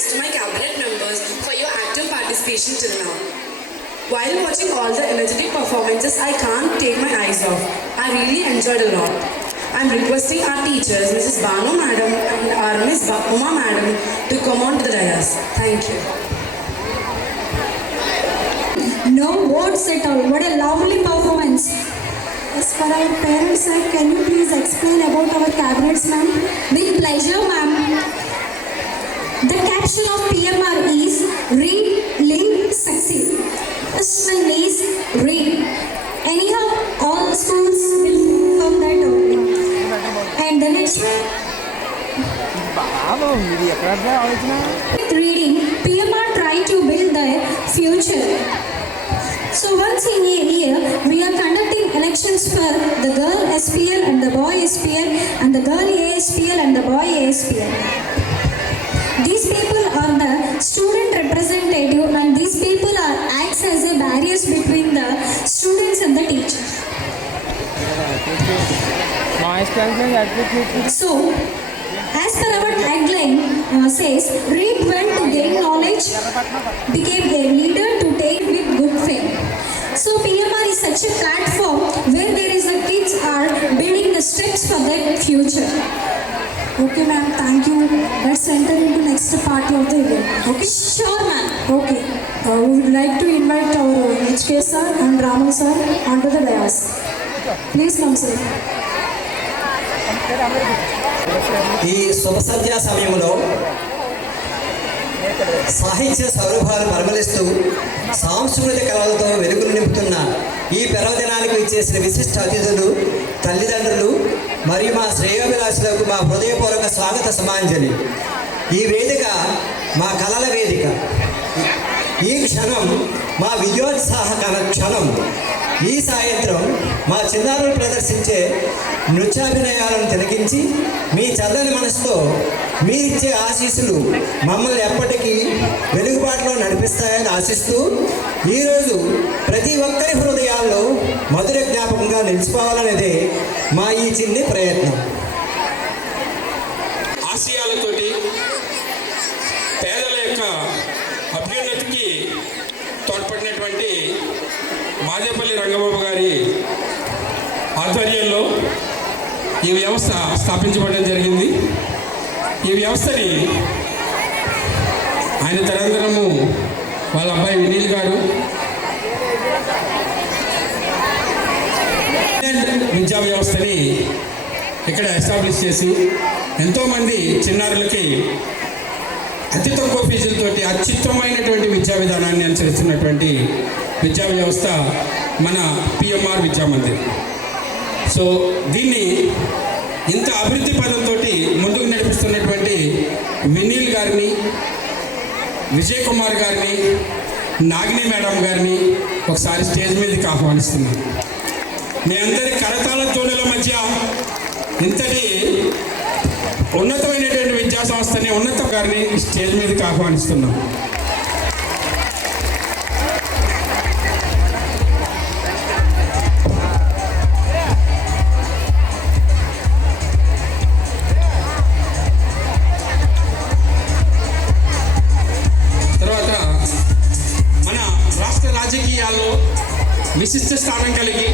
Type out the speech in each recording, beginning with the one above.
thanks to my cabinet members for your active participation till now. While watching all the energetic performances, I can't take my eyes off. I really enjoyed a lot. I'm requesting our teachers, Mrs. Banu Madam and our Miss Uma Madam, to come on to the dais. Thank you. No words at all. What a lovely performance. As for our parents, sir, can you please explain about our cabinets, ma'am? With pleasure, ma'am. The caption of PMR is Read, Lead, Succeed. First one is read. Anyhow, all schools will from that only. And the next one, with reading, PMR trying to build the future. So once in a year, we are conducting elections for the girl SPL and the boy SPL and the girl ASPL and the boy ASPL. These people are the student representative and these people are acts as a barriers between the students and the teachers. So, as per our tagline says, read well to gain knowledge, became a leader to take with good fame. So PMR is such a platform where there is the kids are building the steps for their future. Okay ma'am, thank you. Let's enter into next part of the event. Okay? Sure ma'am. Okay. We would like to invite our HK sir and Raman sir onto the dais. Please come sir. ఈ శుభ సంధ్యా సమయంలో సాహిత్య సౌరభాలు మరమలిస్తూ సాంస్కృతిక కళలతో వెలుగులు నింపుతున్న ఈ పర్వదినానికి ఇచ్చేసిన విశిష్ట అతిథులు, తల్లిదండ్రులు మరియు మా శ్రేయోభిలాషులకు మా హృదయపూర్వక స్వాగత సమాంజలి. ఈ వేదిక మా కళల వేదిక. ఈ క్షణం మా విజయోత్సాహ క్షణం. ఈ సాయంత్రం మా చిన్నారులు ప్రదర్శించే నృత్యాభినయాలను తిలకించి మీ చల్లని మనసుతో మీరిచ్చే ఆశీస్సులు మమ్మల్ని ఎప్పటికీ వెలుగుబాటులో నడిపిస్తాయని ఆశిస్తూ ఈరోజు ప్రతి ఒక్కరి హృదయాల్లో మధుర జ్ఞాపకంగా నిలిచిపోవాలనేదే మా ఈ చిన్ని ప్రయత్నం. ఆశయాలతోటి పేదల యొక్క అభ్యున్నతికి తోడ్పడినటువంటి మాదేపల్లి రంగబాబు గారి ఆధ్వర్యంలో ఈ వ్యవస్థ స్థాపించబడడం జరిగింది. ఈ వ్యవస్థని ఆయన తరంతరము వాళ్ళ అబ్బాయి వినీల్ గారు విద్యా వ్యవస్థని ఇక్కడ ఎస్టాబ్లిష్ చేసి ఎంతోమంది చిన్నారులకి అతి తక్కువ ఫీజులతోటి అత్యుత్తమైనటువంటి విద్యా విధానాన్ని అనుసరిస్తున్నటువంటి విద్యా వ్యవస్థ మన పిఎంఆర్ విద్యా మందిర్. సో దీన్ని ఇంత అభివృద్ధి పదంతో ముందుకు నడిపిస్తున్నటువంటి వినీల్ గారిని, విజయ్ కుమార్ గారిని, నాగిని మేడం గారిని ఒకసారి స్టేజ్ మీదకి ఆహ్వానిస్తున్నాం. మీ అందరి కరతాళ ధ్వనుల మధ్య ఇంతటి ఉన్నతమైనటువంటి విద్యా సంస్థని ఉన్నత గారిని స్టేజ్ మీదకి ఆహ్వానిస్తున్నాం. తర్వాత మన రాష్ట్ర రాజకీయాల్లో విశిష్ట స్థానం కలిగి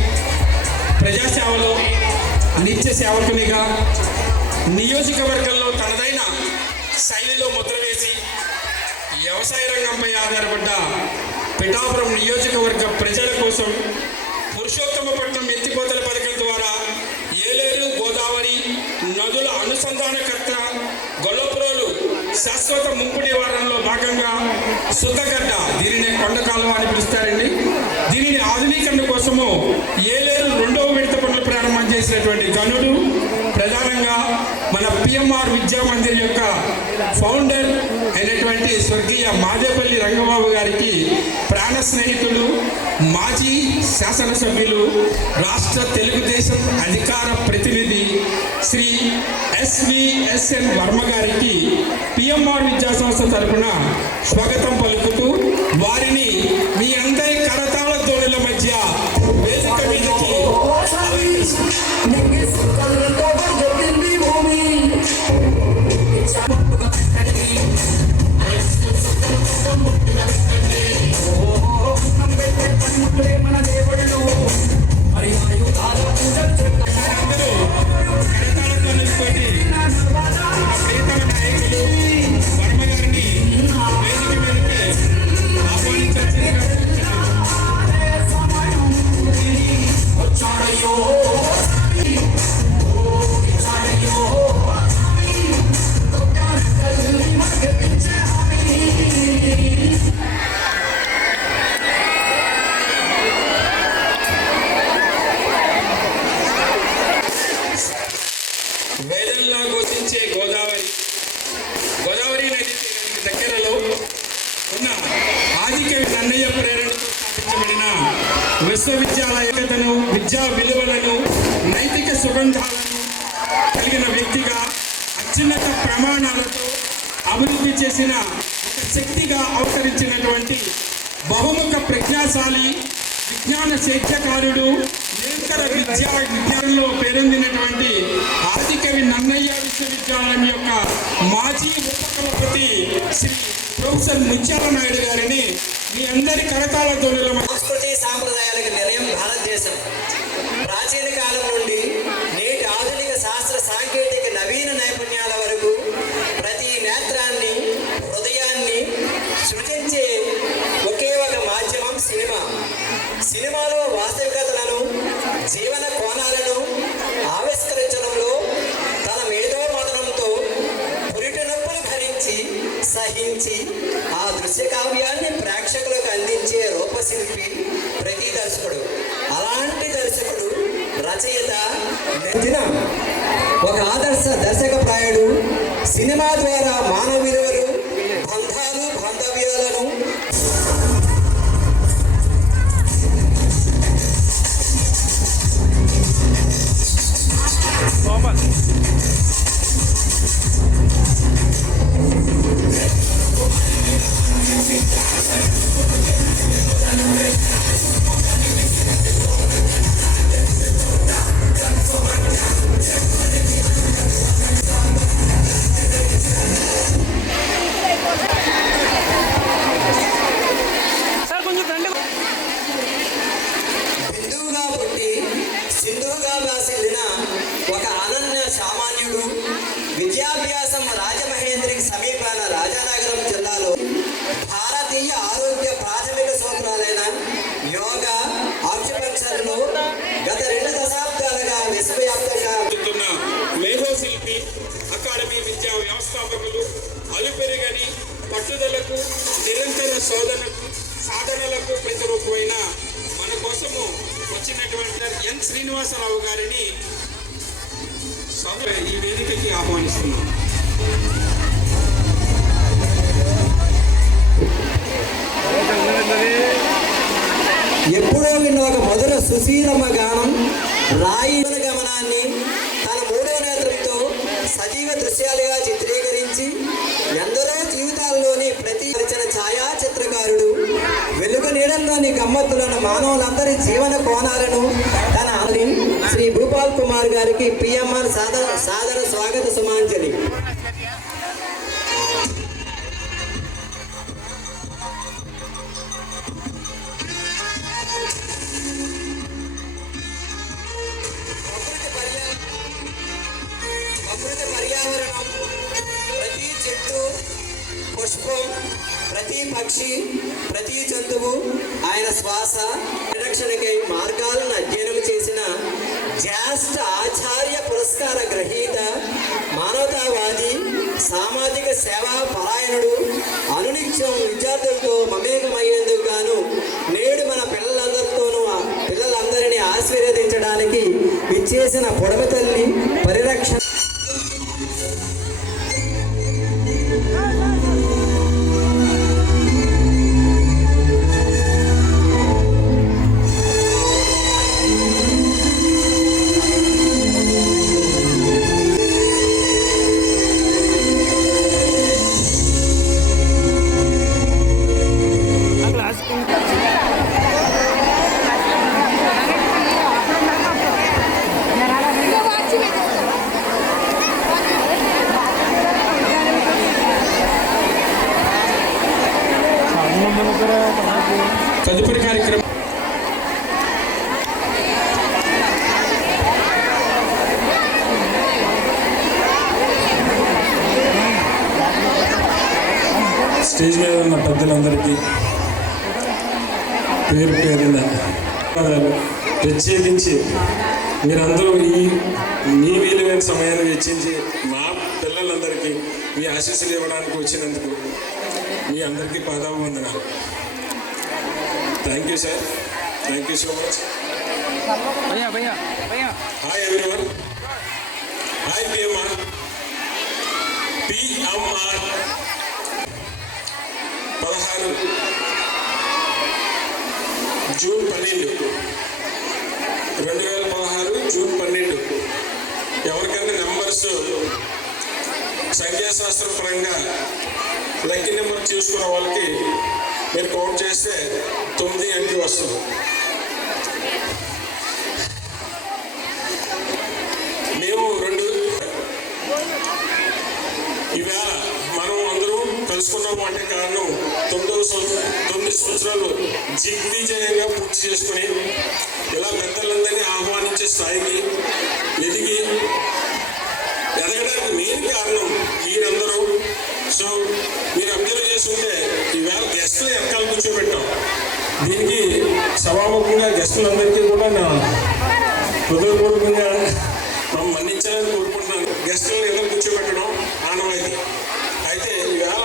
ప్రజాసేవలో నిత్య సేవకునిగా నియోజకవర్గంలో తనదైన శైలిలో ముద్ర వేసి వ్యవసాయ రంగంపై ఆధారపడ్డ పిఠాపురం నియోజకవర్గ ప్రజల కోసం పురుషోత్తమపట్నం ఎత్తిపోతల పథకం ద్వారా ఏలేరు గోదావరి నదుల అనుసంధానకర్త గొల్లపురోలు శాశ్వత ముంపు నివారణలో భాగంగా శుద్ధగడ్డ, దీనిని కొండకాలువ అని పిలుస్తారండి, దీనిని ఆధునీకరణ కోసము ఏలేరు 2వ విడత పనులు ప్రారంభం చేసినటువంటి గనుడు ప్రధానంగా మన పిఎంఆర్ విద్యా మందిర్ యొక్క ఫౌండర్ అయినటువంటి స్వర్గీయ మాదేపల్లి రంగబాబు గారికి ప్రాణ స్నేహితులు, మాజీ శాసనసభ్యులు, రాష్ట్ర తెలుగుదేశం అధికార ప్రతినిధి శ్రీ SVSN వర్మ గారికి పిఎంఆర్ విద్యా సంస్థ తరఫున స్వాగతం పలుకుతూ వారిని మీ అందరి కరతాళ ధ్వనుల మధ్య వేదిక మీదకి విశ్వవిద్యాలయతను, విద్యా విలువలను, నైతిక సుగంధాలను కలిగిన వ్యక్తిగా అత్యున్నత ప్రమాణాలతో అభివృద్ధి చేసిన ఒక శక్తిగా అవతరించినటువంటి బహుముఖ ప్రజ్ఞాశాలి, విజ్ఞాన శైత్యకారుడు, నిరంతర విజ్ఞానంలో పేరొందినటువంటి ఆదికవి నన్నయ్య విశ్వవిద్యాలయం యొక్క మాజీ ఉపకులపతి శ్రీ ప్రొఫెసర్ ముత్యాల నాయుడు గారిని మీ అందరి కరతాళ ధ్వనుల సంస్కృతి సాంప్రదాయాలకు నిలయం భారతదేశం. ప్రాచీన కాలం నుండి నేటి ఆధునిక శాస్త్ర సాంకేతిక నవీన నైపుణ్యాల వరకు ప్రతి నేత్రాన్ని, హృదయాన్ని సృజించే ఒకే ఒక మాధ్యమం సినిమా. సినిమాలో వాస్తవికతలను, జీవన కోణాలను ఆవిష్కరించడంలో తన మేధోమథనంతో పురిటి నొప్పులు భరించి సహించి ఆ దృశ్య కావ్యాన్ని ప్రేక్షకులకు అందించే రూపశిల్పి ప్రతి దర్శకుడు. అలాంటి దర్శకుడు, రచయిత, ఒక ఆదర్శ దర్శక ప్రాయుడు. సినిమా ద్వారా మానవ విలువలు, బంధాలు, బాంధవ్యాలను బిందువుగా పుట్టి సింధువుగా బాసిల్లిన ఒక అనన్య సామాన్యుడు. విద్యాభ్యాసం రాజమహేంద్రికి సమీపాన రాజానగరం జిల్లాలో భారతీయ ఆరోగ్య ప్రాథమిక సూత్రాలైన యోగా, ఆక్యుపంక్చర్లో గత 2 దశాబ్దాలుగా విశ్వవ్యాప్తంగా మేధోశిల్పి, అకాడమీ విద్యా వ్యవస్థాపకులు, అలుపెరుగని పట్టుదలకు, నిరంతర సాధనలకు ప్రతిరూపమైన మన కోసము వచ్చినటువంటి ఎన్ శ్రీనివాసరావు గారిని ఈ వేదికకి ఆహ్వానిస్తున్నాం. ఎప్పుడో విన్న ఒక మధుర సుశీలమ గానం, రాయి గమనాన్ని తన 3వ నేత్రంతో సజీవ దృశ్యాలుగా చిత్రీకరించి ఎందరో జీవితాల్లోని ప్రతి రచన ఛాయాచిత్రకారుడు. వెలుగు నీడల్లోని గమ్మత్తులను, మానవులందరి జీవన కోణాలను తన శ్రీ భూపాల్ కుమార్ గారికి పిఎంఆర్ సాదర స్వాగత సుమాంజలి. ప్రకృతి పర్యావరణం, ప్రతి చెట్టు, పుష్పం, ప్రతి పక్షి, ప్రతి జంతువు ఆయన శ్వాస పరిరక్షణకై మార్గాలను అధ్యయనం చేసిన జ్యేష్ఠ ఆచార్య పురస్కార గ్రహీత, మానవతావాది, సామాజిక సేవా పరాయణుడు. అనునిత్యం విద్యార్థులతో మమేకమయ్యేందుకు గాను నేడు మన పిల్లలందరినీ ఆశీర్వదించడానికి ఇచ్చేసిన పొడమ తల్లి పరిరక్షణ తదుపరి కార్యక్రమం స్టేజ్ మీద ఉన్న పెద్దలందరికీ పేరు పేరున ప్రత్యేకించి మీరందరూ మీ విలువైన సమయాన్ని వెచ్చించి మా పిల్లలందరికీ మీ ఆశీస్సులు ఇవ్వడానికి వచ్చినందుకు మీ అందరికీ పాదాభివందనాలు. Thank you sir, thank you so much. Hi everyone, hi PMR. PMR 16 June 12, 2016 June 12. ఎవరికైనా నెంబర్స్ సంఖ్యాశాస్త్ర పరంగా లక్కీ నెంబర్ చూసుకున్న వాళ్ళకి మీరు కౌంట్ చేస్తే 9 అంకె వస్తుంది. మేము ఈవేళ మనం అందరూ కలుసుకున్నాము అంటే కారణం 9 సంవత్సరాలు దిగ్విజయంగా పూర్తి చేసుకుని ఇలా పెద్దలందరినీ ఆహ్వానించే స్థాయికి ఎదగడానికి మెయిన్ కారణం మీరందరూ. సో మీరు అబ్జర్వ్ చేసుకుంటే ఈవేళ గెస్టులు వెనకాల కూర్చోబెట్టాం. దీనికి సభాముఖంగా గెస్టులందరికీ కూడా నా హృదయపూర్వకంగా మనం మన్నించాలని కోరుకుంటున్నాను. గెస్టులను ఎదురు కూర్చోబెట్టడం ఆనవాయితీ. అయితే ఈవేళ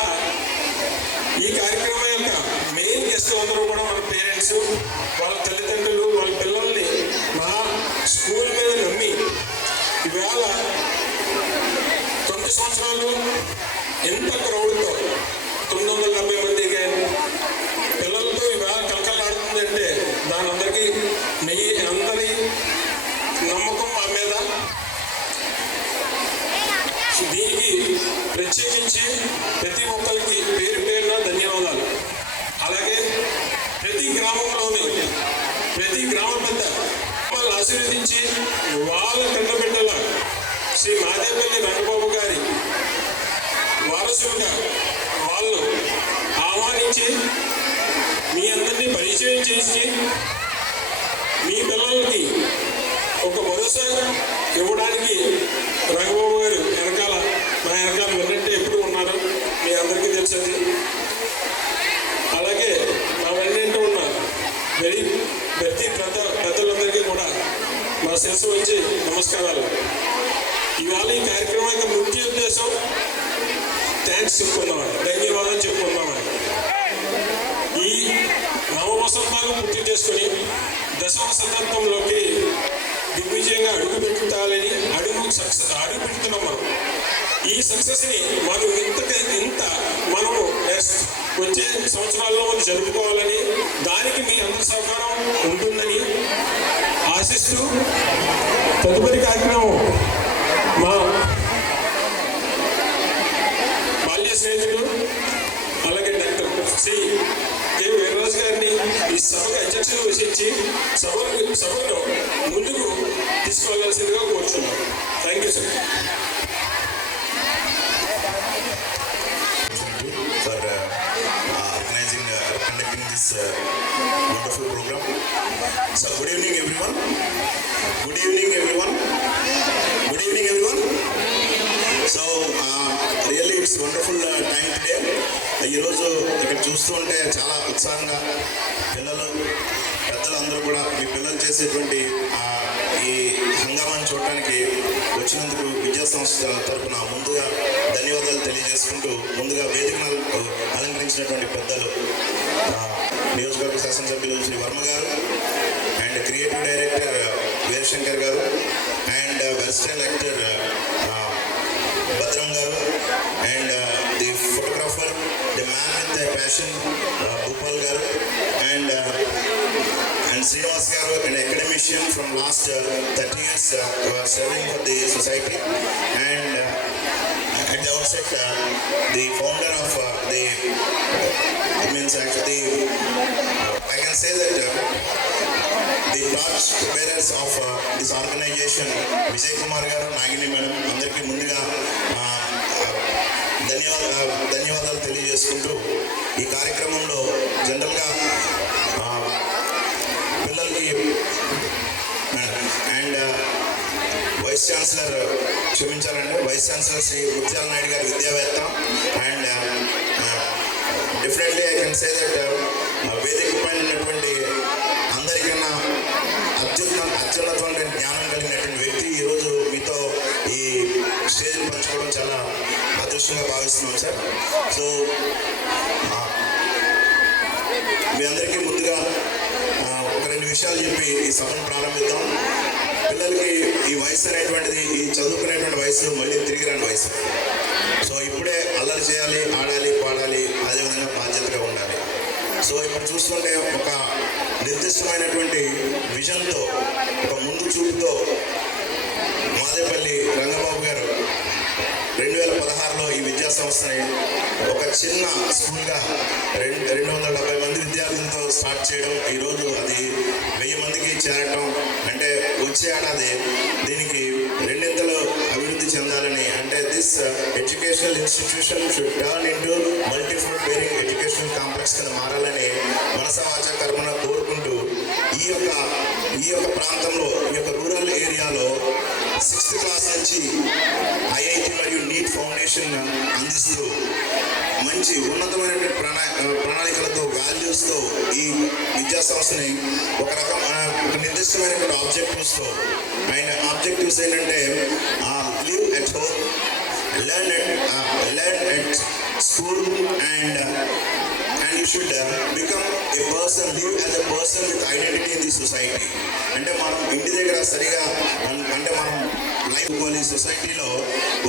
ఈ కార్యక్రమం యొక్క మెయిన్ గెస్టులు అందరూ కూడా మన పేరెంట్స్, వాళ్ళ తల్లిదండ్రులు, వాళ్ళ పిల్లల్ని మా స్కూల్ మీద నమ్మి ఈవేళ 9 సంవత్సరాలు ఎంత క్రౌడ్తో 970 మంది పిల్లలతో ఈవేళ కలకలాడుతుందంటే దాని అందరికీ అందరి నమ్మకం మా మీద. దీనికి ప్రత్యేకించి ప్రతి ఒక్కరికి పేరు పేరున ధన్యవాదాలు. అలాగే ప్రతి గ్రామంలోని ప్రతి గ్రామ పెద్ద వాళ్ళు ఆశీర్వదించి వాళ్ళ కండబిడ్డల శ్రీ మాదేపల్లి రంగబాబు గారి వారసులుగా వాళ్ళు ఆహ్వానించి మీ అందరినీ పరిచయం చేసి మీ పిల్లలకి ఒక భరోసా ఇవ్వడానికి రంగబాబు గారు మా వెనకాల వెన్నంటే ఎప్పుడు ఉన్నారు, మీ అందరికీ తెలుసది. అలాగే మా వెన్నంటే ఉన్న ప్రతి పెద్దలందరికీ కూడా మా శిరస్సు వచ్చి నమస్కారాలు. ఇవాళ ఈ కార్యక్రమం యొక్క ముఖ్య ఉద్దేశం థ్యాంక్స్ చెప్పుకుందామని, ధన్యవాదాలు చెప్పుకుందామని. ఈ నవవసంతాలు పూర్తి చేసుకుని 10వ శతాబ్దంలోకి దిగ్విజయంగా అడుగు పెడుతున్నాం మనం. ఈ సక్సెస్ని మనం మనము వచ్చే సంవత్సరాల్లో మనం జరుపుకోవాలని, దానికి మీ అందరి సహకారం ఉంటుందని ఆశిస్తూ తదుపరి కార్యక్రమం మా బాల్య స్నేహితుడు అలాగే డాక్టర్ శ్రీ కె వీర్రాజు గారిని ఈ సభకు అధ్యక్షులు వహించి సభను ముందుకు తీసుకోవాల్సిందిగా కోరుచున్నాం. Thank you sir. Conducting this wonderful program. So good evening everyone. Good evening everyone. Good evening everyone. So really it's wonderful time today. ఈరోజు ఇక్కడ చూస్తూ ఉంటే చాలా ఉత్సాహంగా పిల్లలు పెద్దలందరూ కూడా మీ పిల్లలు చేసేటువంటి ఈ హంగామాన్ని చూడటానికి వచ్చినందుకు విద్యా సంస్థ తరఫున ముందుగా ధన్యవాదాలు తెలియజేసుకుంటూ, ముందుగా వేదికను అలంకరించినటువంటి పెద్దలు నియోజకవర్గ శాసనసభ్యులు శ్రీ వర్మ గారు అండ్ క్రియేటివ్ డైరెక్టర్ వీరశంకర్ గారు అండ్ వెస్టర్న్ యాక్టర్ భద్రం గారు and the photographer the man with the passion Bhupal గారు and Srinivas garu, an academician from last 30 years serving for the society, and at the outset the founder of I can say that the torch bearers of this organization, Vijay Kumar garu, Nagini madam, andariki munduga ధన్యవాదాలు తెలియజేసుకుంటూ ఈ కార్యక్రమంలో జనరల్గా పిల్లలకి and vice chancellor క్షమించాలండి, vice chancellor Shri Mutyala Naidu గారి విద్యావేత్త and definitely I can say that వేదిక పైన ఉన్నటువంటి అందరికన్నా అత్యున్నతమైన జ్ఞానం కలిగినటువంటి వ్యక్తి ఈరోజు మీతో ఈ స్టేజ్ని పంచుకోవడం చాలా అదృష్టంగా భావిస్తున్నాం సార్. సో మీ అందరికీ ముందుగా ఒక 2 విషయాలు చెప్పి ఈ సభను ప్రారంభిద్దాం. పిల్లలకి ఈ వయసు అనేటువంటిది, ఈ చదువుకునేటువంటి వయసు మళ్ళీ తిరిగి రాని వయసు. సో ఇప్పుడే అల్లరి చేయాలి, ఆడాలి, పాడాలి, అదేవిధంగా బాధ్యతగా ఉండాలి. సో ఇప్పుడు చూస్తుంటే ఒక నిర్దిష్టమైనటువంటి విజన్తో, ఒక ముందు చూపుతో మాదేపల్లి రంగబాబు గారు 2016లో ఈ విద్యా సంస్థని ఒక చిన్న స్కూల్గా 270 మంది విద్యార్థులతో స్టార్ట్ చేయడం, ఈరోజు అది 1000 మందికి చేరటం, అంటే వచ్చే ఏడాది దీనికి రెండింతలు అభివృద్ధి చెందాలని, అంటే this educational institution should turn into multi food bearing educational complex కింద మారాలని మనసా వాచ కర్మన కోరుకుంటూ ఈ యొక్క ప్రాంతంలో, ఈ యొక్క రూరల్ ఏరియాలో 6th క్లాస్ నుంచి ఐఐటి మరియు నీట్ ఫౌండేషన్ అందిస్తూ మంచి ఉన్నతమైనటువంటి ప్రణాళికలతో, వాల్యూస్తో ఈ విద్యా సంస్థని ఒక నిర్దిష్టమైనటువంటి ఆబ్జెక్టివ్స్తో, ఆయన ఆబ్జెక్టివ్స్ ఏంటంటే live at home, learn at school and you should become a person, live as a person with identity in the society. అంటే మనం ఇంటి దగ్గర సరిగా, అంటే మనం లైఫ్ పోనీ సొసైటీలో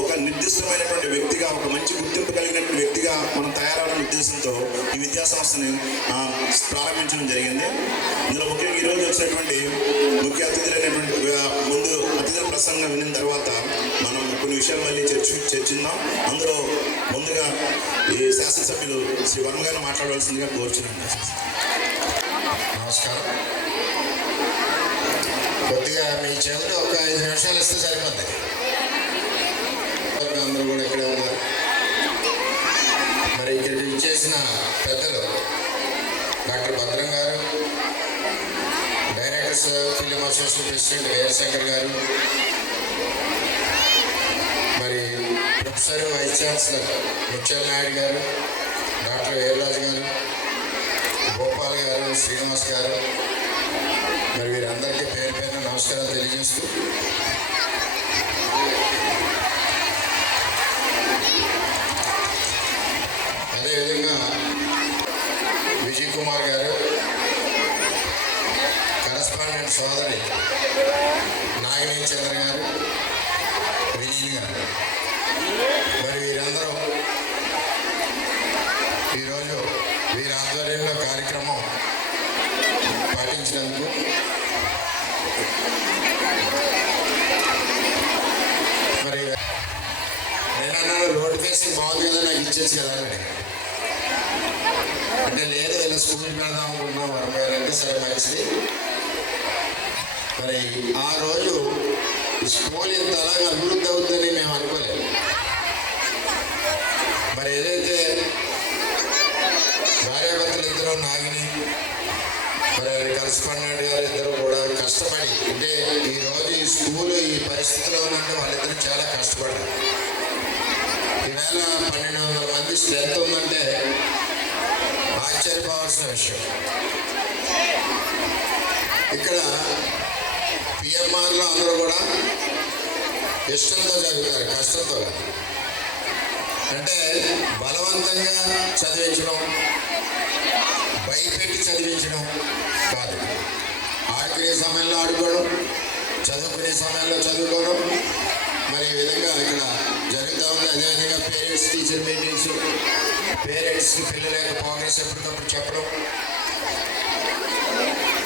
ఒక నిర్దిష్టమైనటువంటి వ్యక్తిగా, ఒక మంచి గుర్తింపు కలిగినటువంటి వ్యక్తిగా మనం తయారవడం ఉద్దేశంతో ఈ విద్యా సంస్థని ప్రారంభించడం జరిగింది. ఇందులో ముఖ్యంగా ఈరోజు వచ్చినటువంటి ముఖ్య అతిథులైనటువంటి ముందు అతిథుల ప్రసంగం విన్న తర్వాత మనం కొన్ని విషయాలు మళ్ళీ చర్చిద్దాం. అందులో ముందుగా ఈ శాసనసభ్యులు శ్రీ వర్మ గారిని మాట్లాడవలసిందిగా కోరుచున్నాను. నమస్కారం. కొద్దిగా మీ చెవిలో ఒక 5 నిమిషాలు ఇస్తే సరిపోద్ది. అందరూ కూడా ఇక్కడే ఉన్నారు. మరి ఇక్కడికి ఇచ్చేసిన పెద్దలు డాక్టర్ భద్రం గారు, directors film association president Veerashankar గారు, మరి ప్రొఫెసర్ వైస్ ఛాన్సలర్ ముత్యాల నాయుడు గారు, డాక్టర్ వీర్రాజు గారు, గోపాల్ గారు, శ్రీనివాస్ గారు, మరి వీరందరికీ పేరు పేరున నమస్కారాలు తెలియజేస్తూ, అదేవిధంగా విజయ్ కుమార్ గారు, కరస్పాండెంట్ సోదరి నాగిని చంద్ర గారు, వినీల్ గారు, మరి వీరందరూ ఈరోజు వీరి ఆధ్వర్యంలో కార్యక్రమం పాటించినందుకు మరి నేనన్నా రోడ్ ఫేసింగ్ బాగుంది కదా, నాకు ఇచ్చేసి కదా అని. అంటే లేదు ఇలా స్కూల్ పెడదాం అనుకుంటున్నాం వర్మ గారు అంటే, సరే మంచిది. మరి ఆ రోజు స్కూల్ ఇంత అలాగే అభివృద్ధి అవుతుందని మేము అనుకోలేదు. మరి ఏదైతే భార్యాభర్తలు ఇద్దరు నాగిని, మరి కరస్పాండెంట్ గారు ఇద్దరు కూడా కష్టపడి, అంటే ఈరోజు ఈ స్కూల్ ఈ పరిస్థితిలో ఉన్నట్టు వాళ్ళిద్దరు చాలా కష్టపడ్డారు. ఈవేళ 1200 మంది స్ట్రెంత్ ఉందంటే ఆశ్చర్యపోవాల్సిన విషయం. ఇక్కడ పిఎంఆర్లో అందరూ కూడా ఇష్టంతో చదువుతారు, కష్టంతో కాదు. అంటే బలవంతంగా చదివించడం, భయపెట్టి చదివించడం కాదు. ఆడుకునే సమయంలో ఆడుకోవడం, చదువుకునే సమయంలో చదువుకోవడం, మరి ఈ విధంగా ఇక్కడ జరుగుతూ ఉంది. అదేవిధంగా పేరెంట్స్ టీచర్ మీటింగ్స్, పేరెంట్స్కి పిల్లల యొక్క ప్రోగ్రెస్ ఎప్పటికప్పుడు చెప్పడం,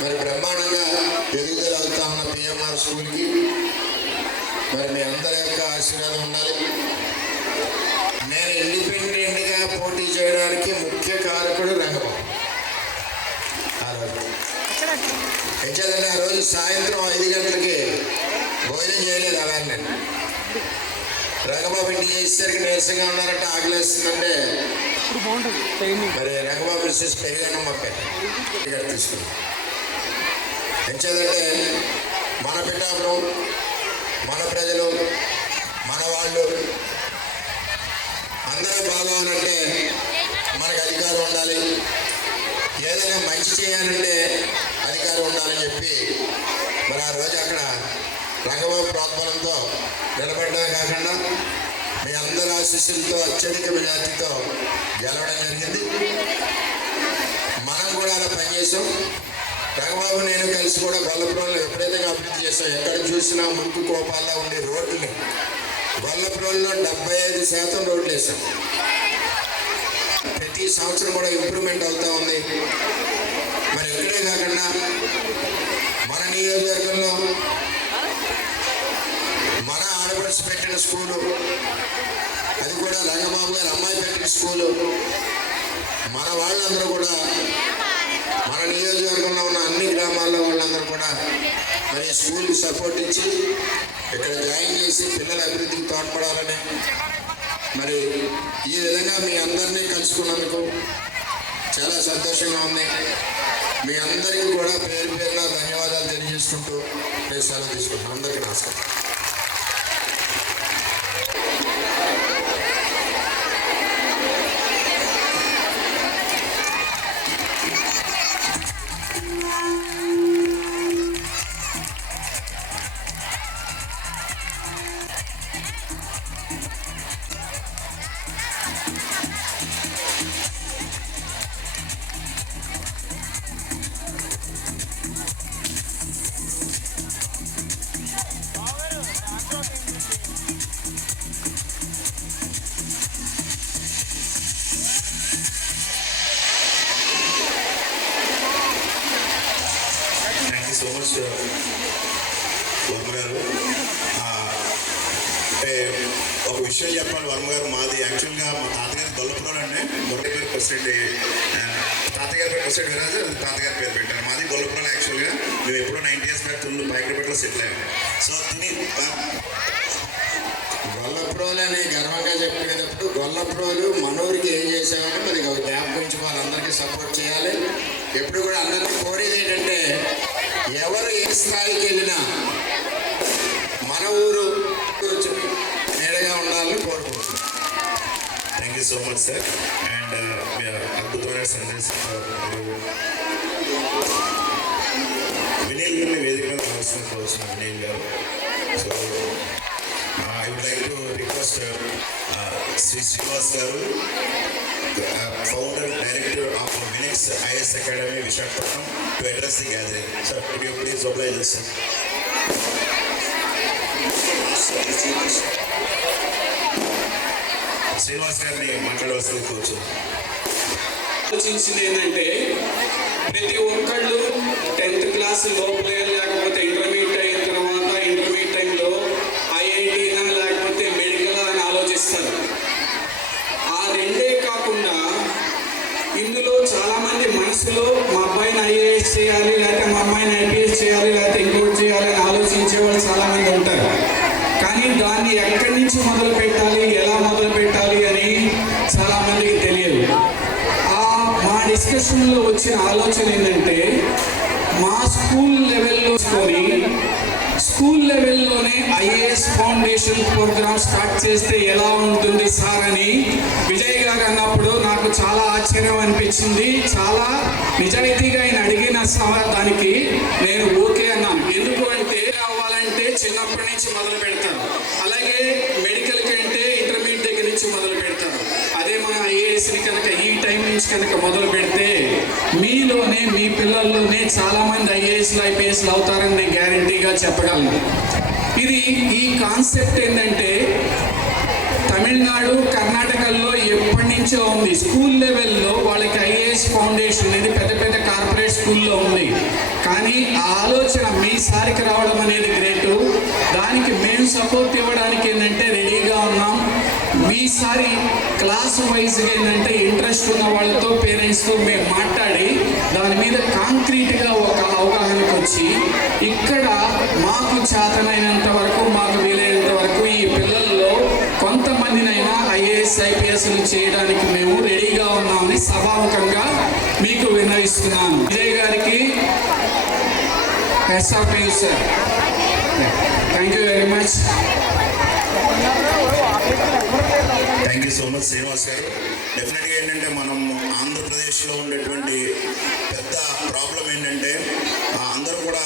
మరి బ్రహ్మాండంగా ఎదుగుదల అవుతా ఉన్న పిఎంఆర్ స్కూల్కి మరి మీ అందరి యొక్క ఆశీర్వాదం ఉండాలి. నేను ఇండిపెండెంట్గా పోటీ చేయడానికి ముఖ్య కారకుడు రంగబాబు. ఆ రోజు ఎంచేదంటే ఆ రోజు సాయంత్రం 5 గంటలకి భోజనం చేయలేదు. అలా నేను రంగబాబు ఇంటికి చేసేసరికి నీరసంగా ఉన్నారంటే, ఆకలేస్తుందంటే మరి రంగబాబు మిస్సెస్ పెరిగాను పంపాను తీసుకున్నాం. ఎంచేదంటే మన పిఠాపురం, మన ప్రజలు, మన వాళ్ళు అందరూ బాగోవాలంటే మనకు అధికారం ఉండాలి, ఏదైనా మంచి చేయాలంటే అధికారం ఉండాలని చెప్పి మరి ఆ రోజు అక్కడ రంగబాబు ప్రోత్సాహంతో నిలబడమే కాకుండా మీ అందరి ఆశీస్సులతో అత్యధిక మెజార్టీతో గెలవడం జరిగింది. మనం కూడా అలా పనిచేసాం. రంగబాబు నేను కలిసి కూడా గొల్లపురంలో ఎప్పుడైతే అభివృద్ధి చేస్తాం, ఎక్కడ చూసినా మురికి కోపాల్లో ఉండే రోడ్లని గొల్లపురంలో 75% రోడ్లు వేసాం. ప్రతి సంవత్సరం కూడా ఇంప్రూవ్మెంట్ అవుతూ ఉంది. మరి ఇక్కడే కాకుండా మన నియోజకవర్గంలో మన ఆడపడుచు పెట్టిన స్కూలు, అది కూడా రంగబాబు గారు అమ్మాయి పెట్టిన స్కూలు, మన వాళ్ళందరూ కూడా మన నియోజకవర్గంలో ఉన్న అన్ని గ్రామాల్లో వాళ్ళందరూ కూడా మరి స్కూల్కి సపోర్ట్ ఇచ్చి ఇక్కడ జాయిన్ చేసి పిల్లల అభివృద్ధికి తోడ్పడాలని మరి ఈ విధంగా మీ అందరినీ కలుసుకున్నందుకు చాలా సంతోషంగా ఉంది. మీ అందరికీ కూడా పేరు పేరున ధన్యవాదాలు తెలియజేసుకుంటూ నేను సెలవు తీసుకుంటాను. అందరికీ నమస్కారం. సో మచ్ వర్మ గారు. అంటే ఒక విషయం చెప్పాలి వర్మ గారు, మాది యాక్చువల్గా మా తాతగారి గొల్లపురం అండి. గొల్లపేరు ప్రెసిడెంట్, తాతగారి పేరు ప్రెసిడెంట్ విరాజు, తాతగారి పేరు పెట్టారు. మాది గొల్లపురం. యాక్చువల్గా మేము ఎప్పుడో 90 years బ్యాక్ పైకరపేటలో సెటిల్ అయ్యాము. సో గొల్లప్రోలు అని గర్వంగా చెప్పుకునేటప్పుడు గొల్లప్రోలు మనూరికి ఏం చేసామంటే మరి జ్ఞాపకం గురించి వాళ్ళందరికీ సపోర్ట్ చేయాలి. ఎప్పుడు కూడా అందరికీ కోరేది ఏంటంటే ఎవరు ఏ స్థాయికి వెళ్ళినా మన ఊరు నేడగా ఉండాలని కోరుకుంటున్నాం. Thank you so much sir. And అద్భుతమైన సందేశం వినీల్ గారిని వేదిక మీద రావాల్సిన వినీల్ గారు. So I would like to request Sri Srinivas garu, founder director of Vinix IS Academy, Vishakhapatnam, to address the gathering. Sir, could you please oblige us, sir? Srinivas గారిని మాట్లాడవలసింది కూర్చో. ఆలోచించింది ఏంటంటే ప్రతి ఒక్కళ్ళు 10th క్లాస్ లోపలే లేకపోతే ఇంటర్మీడియట్ అయిన తర్వాత ఇంటర్మీడియట్ టైంలో ఐఐటీనా లేకపోతే మెడికల్ అని ఆలోచిస్తారు. ఆ రెండే కాకుండా ఇందులో చాలామంది మనసులో మా అబ్బాయిని ఐఏఎస్ చేయాలి, లేకపోతే మా అమ్మాయిని ఐపీఎస్ చేయాలి, లేకపోతే ఇంకోటి చేయాలి అని ఆలోచించే వాళ్ళు చాలామంది ఉంటారు. కానీ దాన్ని ఎక్కడి నుంచి మొదలు పెట్టాలి, ఎలా మొదలు పెట్టాలి అని చాలామందికి తెలియదు. మా డిస్కషన్లో వచ్చిన ఆలోచన ఏంటంటే మా స్కూల్ లెవెల్లోనే ఐఏఎస్ ఫౌండేషన్ ప్రోగ్రామ్ స్టార్ట్ చేస్తే ఎలా ఉంటుంది సార్ అని విజయ్ గారు అన్నప్పుడు నాకు చాలా ఆశ్చర్యం అనిపించింది. చాలా నిజాయితీగా ఆయన అడిగిన దానికి నేను ఓకే అన్నాను. ఎందుకు అంటే అవ్వాలంటే చిన్నప్పటి నుంచి మొదలు పెడతారు, అలాగే మెడికల్ కంటే ఇంటర్మీడియట్ దగ్గర నుంచి మొదలు పెడతారు. అదే మనం ఐఏఎస్ని కనుక ఈ టైం నుంచి కనుక మొదలు పెడితే మీలోనే మీ పిల్లల్లోనే చాలామంది ఐఏఎస్లు ఐపీఎస్లు అవుతారని నేను గ్యారంటీగా చెప్పగలను. ఈ కాన్సెప్ట్ ఏంటంటే తమిళనాడు, కర్ణాటకలో ఎప్పటి నుంచో ఉంది. స్కూల్ లెవెల్లో వాళ్ళకి ఐఏఎస్ ఫౌండేషన్ అనేది పెద్ద పెద్ద కార్పొరేట్ స్కూల్లో ఉంది. కానీ ఆ ఆలోచన మీ సారికి రావడం అనేది గ్రేటు. దానికి మేము సపోర్ట్ ఇవ్వడానికి ఏంటంటే రెడీగా ఉన్నాం. మీసారి క్లాస్ వైజ్గా ఏంటంటే ఇంట్రెస్ట్ ఉన్న వాళ్ళతో పేరెంట్స్తో మేము మాట్లాడి దాని మీద కాంక్రీట్గా ఒక అవగాహనకు వచ్చి ఇక్కడ మాకు చేతనైనంత వరకు, మాకు వీలైనంత వరకు ఈ పిల్లల్లో కొంతమందినైనా ఐఏఎస్ ఐపీఎస్లు చేయడానికి మేము రెడీగా ఉన్నామని సభాముఖంగా మీకు విన్నవిస్తున్నాను. విజయ్ గారికి heads of thanks sir. Thank you very much. Thank you so much Srinivas గారు. డెఫినెట్గా ఏంటంటే మనం ఆంధ్రప్రదేశ్లో ఉండేటువంటి పెద్ద ప్రాబ్లం ఏంటంటే అందరూ కూడా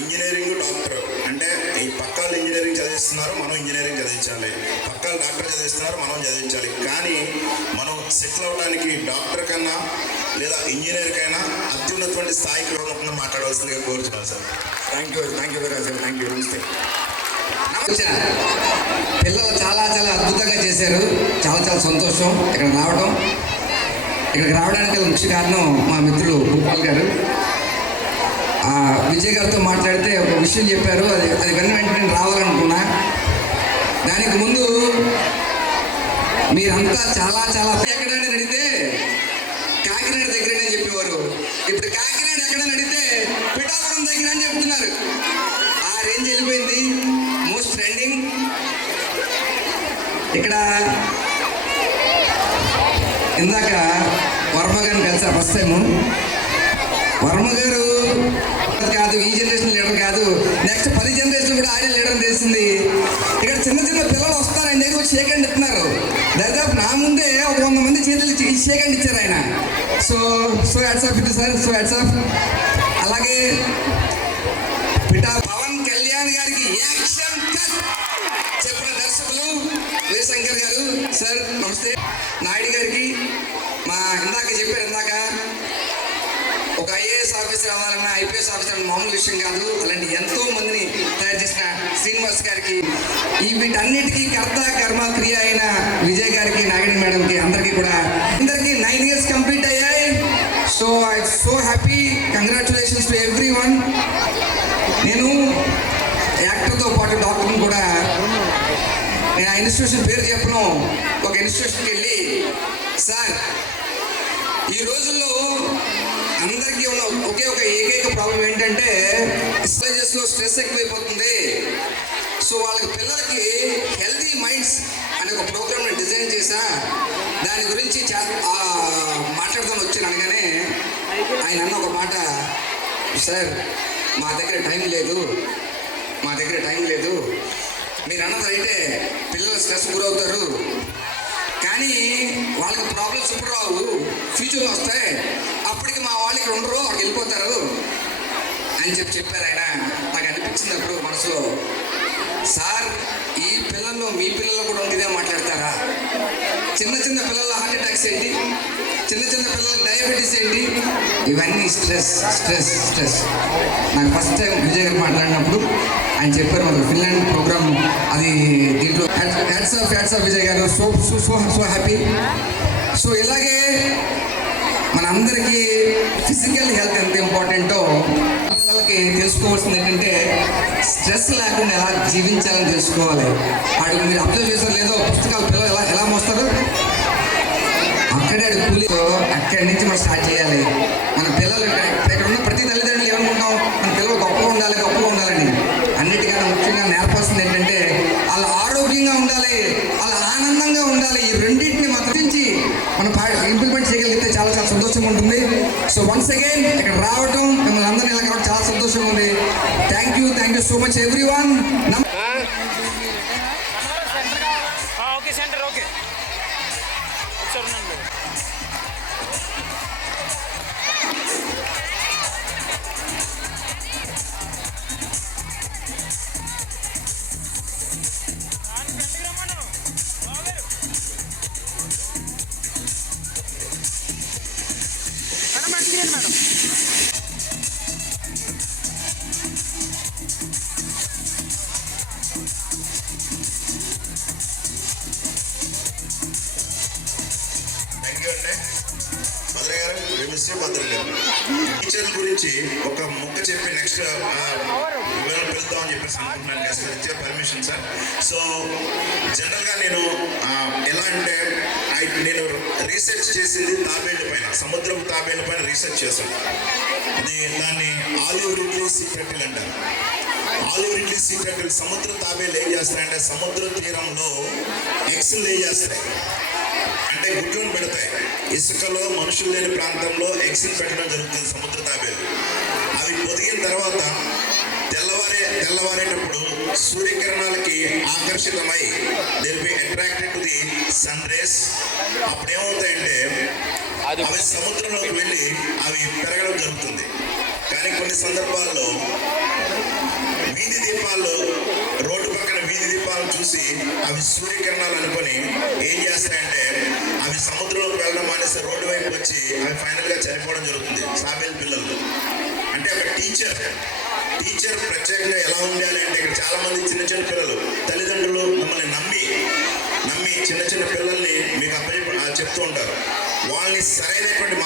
ఇంజనీరింగ్, డాక్టర్ అంటే ఈ పక్కాలు ఇంజనీరింగ్ చదివిస్తున్నారు, మనం ఇంజనీరింగ్ చదివించాలి. పక్కాలు డాక్టర్ చదివిస్తున్నారు, మనం చదివించాలి. కానీ మనం సెటిల్ అవ్వడానికి డాక్టర్ కన్నా లేదా ఇంజనీర్ కైనా అత్యున్నతమైన స్థాయికి ఉన్నప్పుడు మాట్లాడవలసిందిగా కోరుతున్నాను sir. Thank you very much sir. Thank you. నమస్తే. పిల్లలు చాలా అద్భుతంగా చేశారు. చాలా సంతోషం ఇక్కడ రావడం. ఇక్కడికి రావడానికి గల ముఖ్య కారణం మా మిత్రులు భూపాల్ గారు. విజయ్ గారితో మాట్లాడితే ఒక విషయం చెప్పారు, అది విన్న వెంటనే నేను రావాలనుకున్నా. దానికి ముందు మీరంతా చాలా చాలా ఎక్కడైనా నడితే కాకినాడ దగ్గరనే చెప్పేవారు. ఇప్పుడు కాకినాడ ఎక్కడ నడితే పిఠాపురం దగ్గర అని చెప్తున్నారు. ఆ రేంజ్ వెళ్ళిపోయింది. Most trending. ఇక్కడ ఇందాక వర్మ గారిని కలిసారు ఫస్ట్ టైము. వర్మ గారు కాదు, ఈ జనరేషన్ లీడర్ కాదు, నెక్స్ట్ 10 జనరేషన్ కూడా ఆయన లీడర్ తెలిసింది. ఇక్కడ చిన్న చిన్న పిల్లలు వస్తారు, ఆయన దగ్గర షేక్ హ్యాండ్ ఇస్తున్నారు. దాదాపు నా ముందే ఒక 100 మంది చేతులు షేక్ హ్యాండ్ ఇచ్చారు ఆయన. సో హ్యాట్సాప్ ఇది సార్, సో హ్యాట్సాప్. అలాగే పవన్ కళ్యాణ్ గారికి యాక్షన్ కట్ చెప్పిన దర్శకులు వీరశంకర్ గారు సార్ నమస్తే. నాయుడు గారికి ఇందాక చెప్పారు, ఇందాక ఒక ఐఏఎస్ ఆఫీసర్ అవ్వాలన్నా ఐపీఎస్ ఆఫీసర్ మామూలు విషయం కాదు. అలాంటి ఎంతో మందిని తయారు చేసిన శ్రీనివాస్ గారికి, వీటన్నిటికీ కర్త కర్మ క్రియ అయిన విజయ్ గారికి, నాగిని మేడంకి, అందరికీ 9 years కంప్లీట్ అయ్యాయి. So I so happy. Congratulations to every one. నేను యాక్టర్తో పాటు డాక్టర్ని కూడా, నేను ఆ ఇన్స్టిట్యూషన్ పేరు చెప్పను, ఒక ఇన్స్టిట్యూషన్కి వెళ్ళి, సార్ ఈ రోజుల్లో అందరికీ ఉన్న ఒకే ఒక ఏకైక ప్రాబ్లం ఏంటంటే కాలేజెస్లో స్ట్రెస్ ఎక్కువైపోతుంది. సో వాళ్ళకి పిల్లలకి హెల్తీ మైండ్స్ అనే ఒక ప్రోగ్రామ్ నేను డిజైన్ చేశా, దాని గురించి మాట్లాడదామని వచ్చాను అనగానే ఆయన అన్న ఒక మాట, సార్ మా దగ్గర టైం లేదు, మీరు అన్నది అయితే పిల్లలు స్ట్రెస్ గురవుతారు, కానీ వాళ్ళకి ప్రాబ్లమ్స్ ఇప్పుడు రావు, ఫ్యూచర్లో వస్తాయి, అప్పటికి మా వాళ్ళకి ఉండరు, అక్కడికి వెళ్ళిపోతారు అని చెప్పారు ఆయన. నాకు అనిపించింది అప్పుడు మనసులో, సార్ ఈ పిల్లల్లో మీ పిల్లలు కూడా ఇదే మాట్లాడతారా? చిన్న చిన్న పిల్లల హార్ట్ అటాక్స్ ఏంటి, చిన్న చిన్న పిల్లలకి డయాబెటీస్ ఏంటి, ఇవన్నీ స్ట్రెస్. నాకు ఫస్ట్ టైం విజయ్ గారు మాట్లాడినప్పుడు ఆయన చెప్పారు, మనకు ఫిన్లాండ్ ప్రోగ్రామ్ అది దీంట్లో హ్యాట్స్ ఆఫ్ విజయ్ గారు. So happy. సో ఇలాగే మనందరికీ ఫిజికల్ హెల్త్ ఎంత ఇంపార్టెంటో పిల్లలకి తెలుసుకోవాల్సింది ఏంటంటే స్ట్రెస్ లేకుండా ఎలా జీవించాలని తెలుసుకోవాలి. వాడికి మీరు అబ్జర్వ్ చేశారు లేదో, పుస్తకాలు పిల్లలు ఎలా మోస్తారు, అక్కడే కూలితో అక్కడి నుంచి మనం స్టార్ట్ చేయాలి. మన పిల్లలు ఇక్కడ ఉన్న ప్రతి తల్లిదండ్రులు ఏమనుకుంటాం, మన పిల్లలు గొప్పగా ఉండాలని. అన్నిటికన్నా ముఖ్యంగా నేర్పాల్సింది ఏంటంటే వాళ్ళ ఆరోగ్యంగా ఉండాలి, వాళ్ళ ఆనందంగా ఉండాలి. ఈ రెండింటిని మనం మనం ఇంప్లిమెంట్ చేయగలిగితే చాలా సంతోషంగా ఉంటుంది. సో వన్స్ అగైన్ ఇక్కడ రావటం, మిమ్మల్ని అందరినీ ఇలా కావడం చాలా సంతోషంగా ఉంది. Thank you so much every one. Teacher గురించి ఒక ముక్క చెప్పి నెక్స్ట్ వెళ్తామని చెప్పేసి అనుకుంటున్నాను. గెస్ట్ ఇచ్చే పర్మిషన్ సార్. సో జనరల్గా నేను ఎలా అంటే నేను రీసెర్చ్ చేసింది తాబేళ్ళ పైన, సముద్రం తాబేళ్ళ పైన రీసెర్చ్ చేశాను. దాన్ని ఆలివ్ రిడ్లీ సీ పెటిల్ అంటారు. ఆలివ్ రిడ్లీ సీ పెటిల్ సముద్ర తాబేళ్ళు ఏం చేస్తాయంటే సముద్ర తీరంలో ఎగ్స్ లే చేస్తాయి, అంటే గుడ్లను పెడతాయి. ఇసుకలో మనుషులు లేని ప్రాంతంలో ఎగ్స్ పెట్టడం జరుగుతుంది సముద్ర తాబేలు. అవి పొదిగిన తర్వాత తెల్లవారేటప్పుడు సూర్యకిరణాలకి ఆకర్షితమై they will be attracted to the sun rays. అప్పుడు ఏమవుతాయంటే అవి సముద్రంలోకి వెళ్ళి అవి పెరగడం జరుగుతుంది. కానీ కొన్ని సందర్భాల్లో వీధి దీపాల్లో, రోడ్డు పక్కన వీధి దీపాలను చూసి అవి సూర్యకిరణాలు అనుకొని ఏం చేస్తాయంటే అవి సముద్రంలోకి వెళ్ళడం మానేసి రోడ్డు వైపు వచ్చి అవి ఫైనల్గా చనిపోవడం జరుగుతుంది తాబేలు పిల్లలు. అంటే ఒక టీచర్ ప్రత్యేకంగా ఎలా ఉండాలి అంటే, ఇక్కడ చాలా మంది చిన్న చిన్న పిల్లలు తల్లిదండ్రులు మిమ్మల్ని నమ్మి చిన్న చిన్న పిల్లల్ని మీకు చెప్తూ ఉంటారు. వాళ్ళని సరైనటువంటి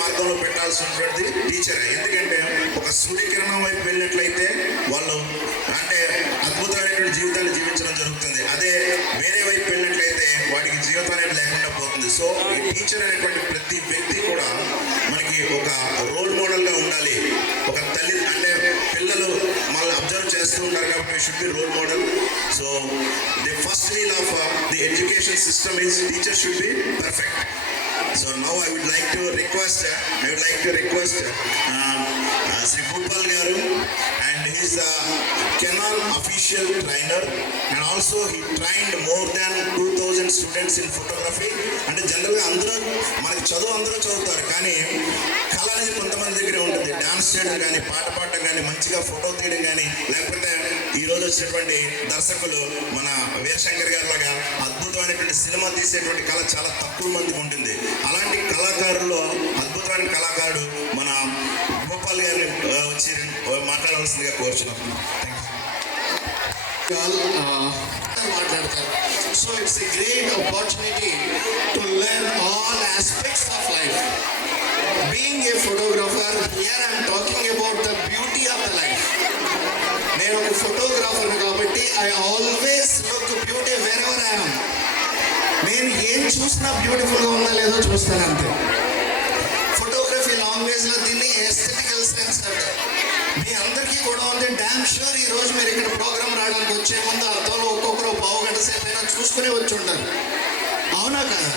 మార్గంలో పెట్టాల్సినటువంటి టీచర్. ఎందుకంటే ఒక సూర్యకిరణం వైపు వెళ్ళినట్లయితే వాళ్ళు అంటే అద్భుతమైనటువంటి జీవితాన్ని జీవించడం జరుగుతుంది. అదే వేరే వైపు వెళ్ళినట్లయితే వాడికి జీవితం అనేది లేకుండా పోతుంది. సో ఈ టీచర్ అనేటువంటి ప్రతి వ్యక్తి కూడా మనకి ఒక రోల్ మోడల్గా ఉండాలి. ఒక తల్లి అంటే పిల్లలు మనల్ని అబ్జర్వ్ చేస్తూ ఉంటారు కాబట్టి should be role model. So the first rule of the education system is teacher should be perfect. So now I would like to request Sri Bhupal Garu, and he is a Kenan official trainer, and also he trained more than 2000 students in photography. అంటే జనరల్గా మనకి అందరూ చదువుతారు, కానీ కళ అనేది కొంతమంది దగ్గరే ఉంటుంది. డాన్స్ చేయడం కానీ, పాట పాడడం కానీ, మంచిగా ఫోటో తీయడం కానీ, లేకపోతే ఈరోజు వచ్చినటువంటి దర్శకులు మన వీరశంకర్ గారి లాగా అద్భుతమైనటువంటి సినిమా తీసేటువంటి కళ చాలా తక్కువ మందికి ఉంటుంది. అలాంటి కళాకారుల్లో అద్భుతమైన కళాకారుడు మన గోపాల్ గారిని వచ్చి మాట్లాడవలసిందిగా కోరుచున్నాం. మాట్లాడతారు. So it's a great opportunity to learn all aspects of life. Being a photographer, here I'm talking about the beauty of the life. నేను ఒక ఫోటోగ్రాఫర్ కాబట్టి I always look beauty wear ever I am. నేను ఏం చూసినా బ్యూటిఫుల్గా ఉందా లేదో చూస్తాను అంతే. ఫోటోగ్రఫీ లాంగ్వేజ్లో దీన్ని ఎస్థెటికల్ సెన్స్ అంటారు. మీ అందరికీ కూడా ఉంది. డ్యామ్ షూర్ ఈ రోజు మీరు ఇక్కడ ప్రోగ్రామ్ రావడానికి వచ్చే ముందు అర్థంలో ఒక్కొక్కరు పావు గంట సేపు అయినా చూసుకుని వచ్చి ఉంటారు. అవునా కదా?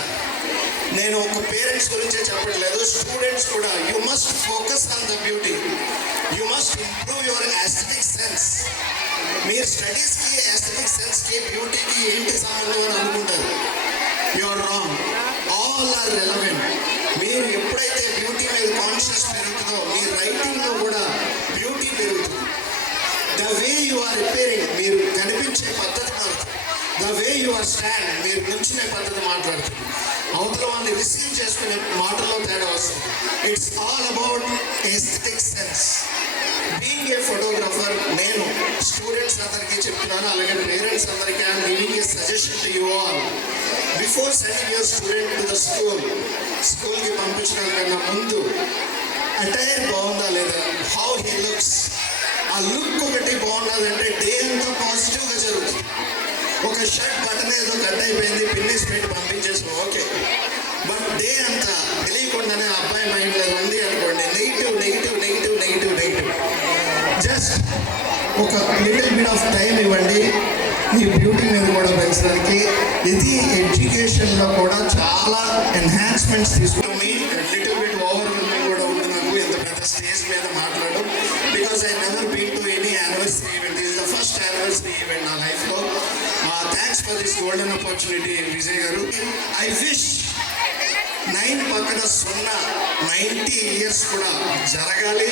నేను ఒక పేరెంట్స్ గురించే చెప్పట్లేదు, స్టూడెంట్స్ కూడా. You must focus on the beauty. You must improve your aesthetic sense. మీరు స్టడీస్కి ఎస్థెటిక్ సెన్స్కి బ్యూటీకి ఏంటి సంబంధం అని అనుకుంటారు. You are wrong. All are relevant. మీరు ఎప్పుడైతే బ్యూటీ మీద కాన్షియస్ పెరుగుతుందో మీ రైటింగ్లో కూడా బ్యూటీ పెరుగుతుంది. The way you are appearing, మీరు కనిపించే పద్ధతి మారుతుంది. The way you are stand, మీరు నుంచునే పద్ధతి మాట్లాడుతుంది. అవతల వాళ్ళని రిసీవ్ చేసుకునే మాటల్లో తేడా వస్తుంది. It's all about aesthetic sense. Being a photographer, నేను స్టూడెంట్స్ అందరికీ చెప్తున్నాను, అలాగే పేరెంట్స్ అందరికీ I'm giving a suggestion to you all. Before sending your student to the స్కూల్కి పంపించడానికన్నా ముందు అటైర్ బాగుందా లేదా, హౌ హీ లుక్స్, ఆ లుక్ ఒకటి బాగుండాలంటే డే అంతా పాజిటివ్గా జరుగుతుంది. ఒక షర్ట్ బటన్ ఏదో కట్ అయిపోయింది, పిన్నిస్ పెట్టి పంపించేసి ఓకే, బట్ డే అంతా తెలియకుండానే అబ్బాయి మైండ్లో ఉంది అనుకోండి, negative negative negative negative negative. Just ఒక లిటిల్ బిట్ ఆఫ్ టైం ఇవ్వండి మీ బ్యూటీ మీద కూడా పెంచడానికి. ఇది ఎడ్యుకేషన్లో కూడా చాలా ఎన్హాన్స్మెంట్స్ తీసుకుని లిటిల్ బిట్ ఓవర్వెల్మింగ్ కూడా ఉంది నాకు ఇంత పెద్ద స్టేజ్ మీద మాట్లాడడం. Because I never been to any anniversary event. This is the first anniversary event నా లైఫ్లో. Thanks for this golden opportunity Vijay గారు. ఐ విష్ 9 పక్కన 0 90 ఇయర్స్ కూడా జరగాలి.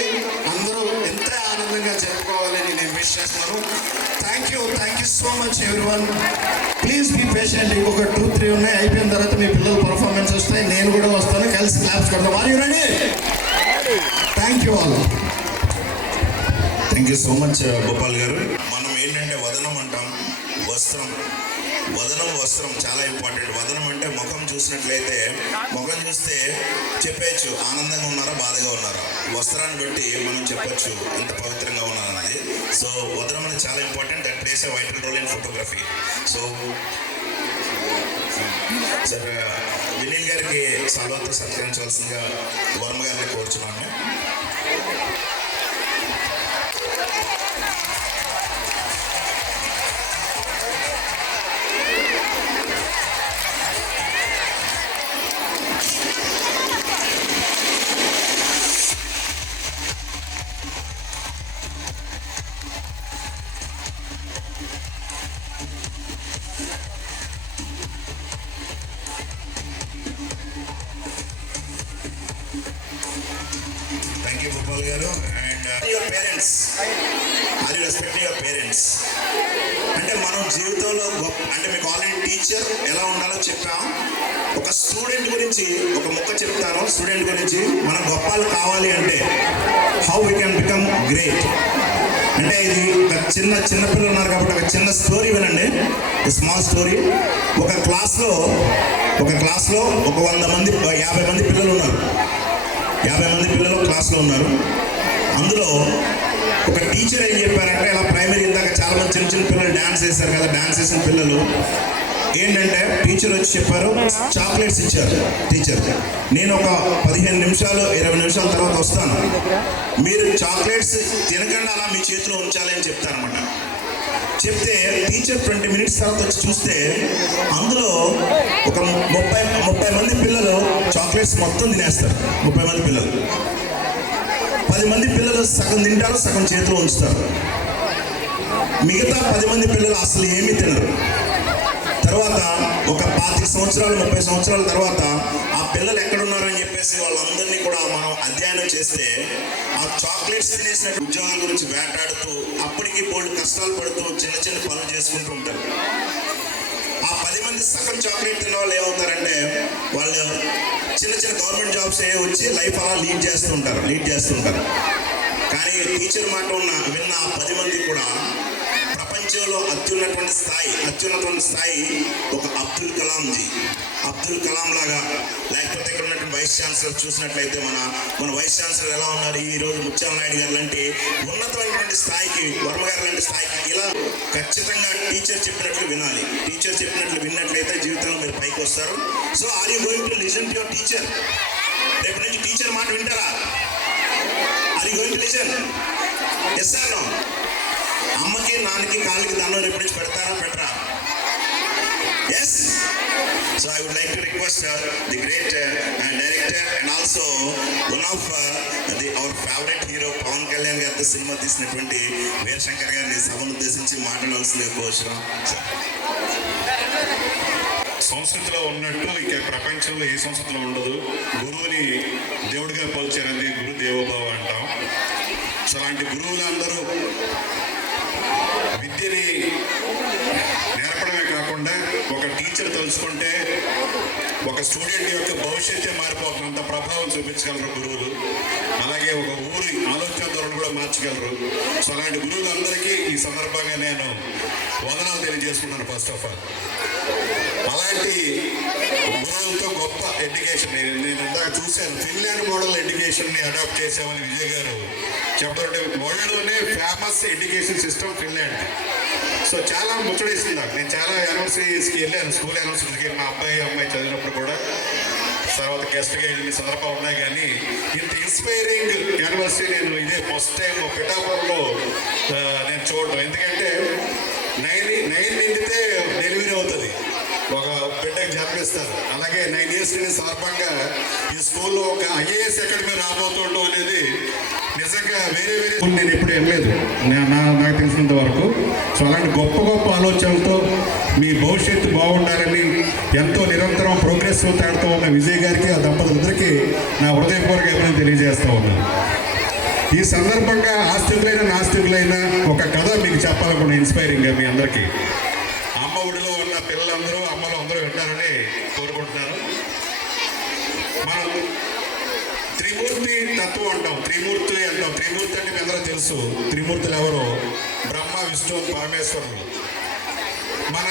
అందరూ ఎంత ఆనందంగా జరుపుకోవాలని నేను విష్ చేస్తున్నాను. Thank you so much everyone. Please be patient. ఇంకొక 2-3 ఉన్నాయి, అయిపోయిన తర్వాత మీ పిల్లల పర్ఫార్మెన్స్ వస్తాయి, నేను కూడా వస్తాను, కలిసి క్లాప్స్ కొడతాం. Are you ready? Thank you all. Thank you so much Gopal garu. మనం ఏంటంటే వదనం అంటాం, వస్త్రం చాలా ఇంపార్టెంట్. వదనం అంటే ముఖం చూసినట్లయితే, ముఖం చూస్తే చెప్పచ్చు ఆనందంగా ఉన్నారా బాధగా ఉన్నారా. వస్త్రాన్ని బట్టి మనం చెప్పచ్చు ఎంత పవిత్రంగా ఉన్నారన్నది. సో వదనం అనేది చాలా important. That plays a vital role in photography. So sir Vineel గారికి సల్వాతో సత్కరించవలసిందిగా వర్మ గారిని కోరుచున్నాను. Thank you, Gopal garu. And your parents, are you respecting your parents? అంటే మనం జీవితంలో అంటే మీకు ఆల్రెడీ టీచర్ ఎలా ఉండాలో చెప్పాం. ఒక స్టూడెంట్ గురించి ఒక ముక్క చెప్తాను. స్టూడెంట్ గురించి మనం గొప్పలు కావాలి అంటే how we can become great. అంటే ఇది ఒక చిన్న పిల్లలు ఉన్నారు కాబట్టి ఒక చిన్న స్టోరీ వినండి. Small story. ఒక క్లాస్లో ఒక క్లాస్లో ఒక 100 మంది 50 మంది పిల్లలు ఉన్నారు. 50 మంది పిల్లలు క్లాస్లో ఉన్నారు. అందులో ఒక టీచర్ ఏం చెప్పారంటే, ఇలా ప్రైమరీ ఇందాక చాలా మంది చిన్న చిన్న పిల్లలు డ్యాన్స్ చేశారు కదా, డ్యాన్స్ చేసిన పిల్లలు ఏంటంటే టీచర్ వచ్చి చెప్పారు, చాక్లెట్స్ ఇచ్చారు టీచర్. నేను ఒక 15 నిమిషాలు 20 నిమిషాల తర్వాత వస్తాను, మీరు చాక్లెట్స్ తినకుండా అలా మీ చేతిలో ఉంచాలి అని చెప్తారనమాట. చెప్తే టీచర్ 20 మినిట్స్ తర్వాత వచ్చి చూస్తే అందులో ఒక 30 మంది పిల్లలు చాక్లెట్స్ మొత్తం తినేస్తారు. 30 మంది పిల్లలు, 10 మంది పిల్లలు సగం తింటారు, సగం చేతిలో ఉంచుతారు. మిగతా 10 మంది పిల్లలు అసలు ఏమీ తినరు. తర్వాత ఒక 25 సంవత్సరాలు 30 సంవత్సరాల తర్వాత ఆ పిల్లలు ఎక్కడున్నారని చెప్పేసి వాళ్ళందరినీ కూడా మనం అధ్యయనం చేస్తే, ఆ చాక్లెట్స్ తినేసిన ఉద్యోగాల గురించి వేటాడుతూ అప్పటికి బోల్డ్ కష్టాలు పడుతూ చిన్న చిన్న పనులు చేసుకుంటూ ఉంటారు. ఆ 10 మంది సగం చాక్లెట్ తిన్న వాళ్ళు ఏమవుతారంటే, వాళ్ళు చిన్న చిన్న గవర్నమెంట్ జాబ్స్ వచ్చి లైఫ్ అలా లీడ్ చేస్తుంటారు. కానీ టీచర్ మాట విన్న ఆ 10 మంది కూడా ప్రపంచంలో అత్యున్నటువంటి స్థాయి ఒక అబ్దుల్ కలాం లాగా, లేకపోతే ఇక్కడ ఉన్నటువంటి వైస్ ఛాన్సలర్ చూసినట్లయితే మన వైస్ ఛాన్సలర్ ఎలా ఉన్నారు ఈ రోజు, ముత్యాల నాయుడు గారు లాంటి ఉన్నతమైనటువంటి స్థాయికి, వర్మ గారు లాంటి స్థాయికి, ఇలా ఖచ్చితంగా టీచర్ చెప్పినట్లు వినాలి. టీచర్ చెప్పినట్లు విన్నట్లయితే జీవితంలో మీరు పైకి వస్తారు. So are you going to listen to your teacher? రేపు నుంచి టీచర్ మాట వింటారా? Are you going to listen? Yes or no? అమ్మకి నాన్నకి కాళ్ళకి దండం రేపు నుంచి పెట్టరా? Yes. So I would like to request the great director and also one of our favourite hero Pawan Kalyan గారితో సినిమా తీసినటువంటి వీరశంకర్ గారిని సభను ఉద్దేశించి మాట్లాడాల్సిందిగా కోరుచున్నాం. సంస్కృతిలో ఉన్నట్టు ఇక ప్రపంచంలో ఏ సంస్కృతిలో ఉండదు. గురువుని దేవుడిగా పోల్చారండి, గురు దేవోభవ అంటాం. సో అలాంటి గురువులందరూ విద్యని నేర్పడమే కాకుండా ఒక టీచర్ తెలుసుకుంటే ఒక స్టూడెంట్ యొక్క భవిష్యత్తే మారిపోతుంది. అంత ప్రభావం చూపించగలరు గురువులు. అలాగే ఒక ఊరి ఆలోచన ధోరణి కూడా మార్చగలరు. సో అలాంటి గురువులందరికీ ఈ సందర్భంగా నేను వందనాలు తెలియజేసుకుంటాను. ఫస్ట్ ఆఫ్ ఆల్ అలాంటి గురువులతో గొప్ప ఎడ్యుకేషన్ నేను ఇందాక చూశాను. ఫిన్లాండ్ మోడల్ ఎడ్యుకేషన్ని అడాప్ట్ చేసామని విజయ్ గారు చెప్పడం. వరల్డ్లోనే famous education system Finland. So చాలా ముచ్చటేసింది నాకు. నేను చాలా యూనివర్సిటీస్కి వెళ్ళాను, స్కూల్ యూనివర్సిటీకి మా అమ్మాయి చదివినప్పుడు కూడా, తర్వాత గెస్ట్గా వెళ్ళిన సందర్భాలు ఉన్నాయి. కానీ ఇంత ఇన్స్పైరింగ్ యూనివర్సిటీ నేను ఇదే ఫస్ట్ టైం పిఠాపురంలో నేను చూడటం. ఎందుకంటే 9 నిండితే డెలివరీ అవుతుంది, ఒక బిడ్డకి జన్మిస్తారు. అలాగే 9 ఇయర్స్ నిండిన సందర్భంగా ఈ స్కూల్లో ఒక IAS అకాడమీ రాబోతుండడం అనేది నిజంగా వేరే నేను ఎప్పుడు వెళ్ళలేదు నాకు తెలిసినంత వరకు. సో అలాంటి గొప్ప ఆలోచనలతో మీ భవిష్యత్తు బాగుండాలని ఎంతో నిరంతరం ప్రోగ్రెస్ తాడుతూ ఉన్న విజయ్ గారికి, ఆ దంపతులందరికీ నా హృదయపూర్వక అభినందనలు తెలియజేస్తూ ఉన్నాను. ఈ సందర్భంగా ఆస్తికులైన నాస్తికులైన ఒక కథ మీకు చెప్పాలనుకున్న ఇన్స్పైరింగ్గా మీ అందరికీ. అమ్మ ఒడిలో ఉన్న పిల్లలందరూ అమ్మలు అందరూ వింటారని కోరుకుంటున్నాను. మనం త్రిమూర్తి తత్వం అంటాం, త్రిమూర్తి అంటాం. త్రిమూర్తి అంటే మీ అందరూ తెలుసు. త్రిమూర్తులు ఎవరు? బ్రహ్మ, విష్ణు, పరమేశ్వరుడు. మన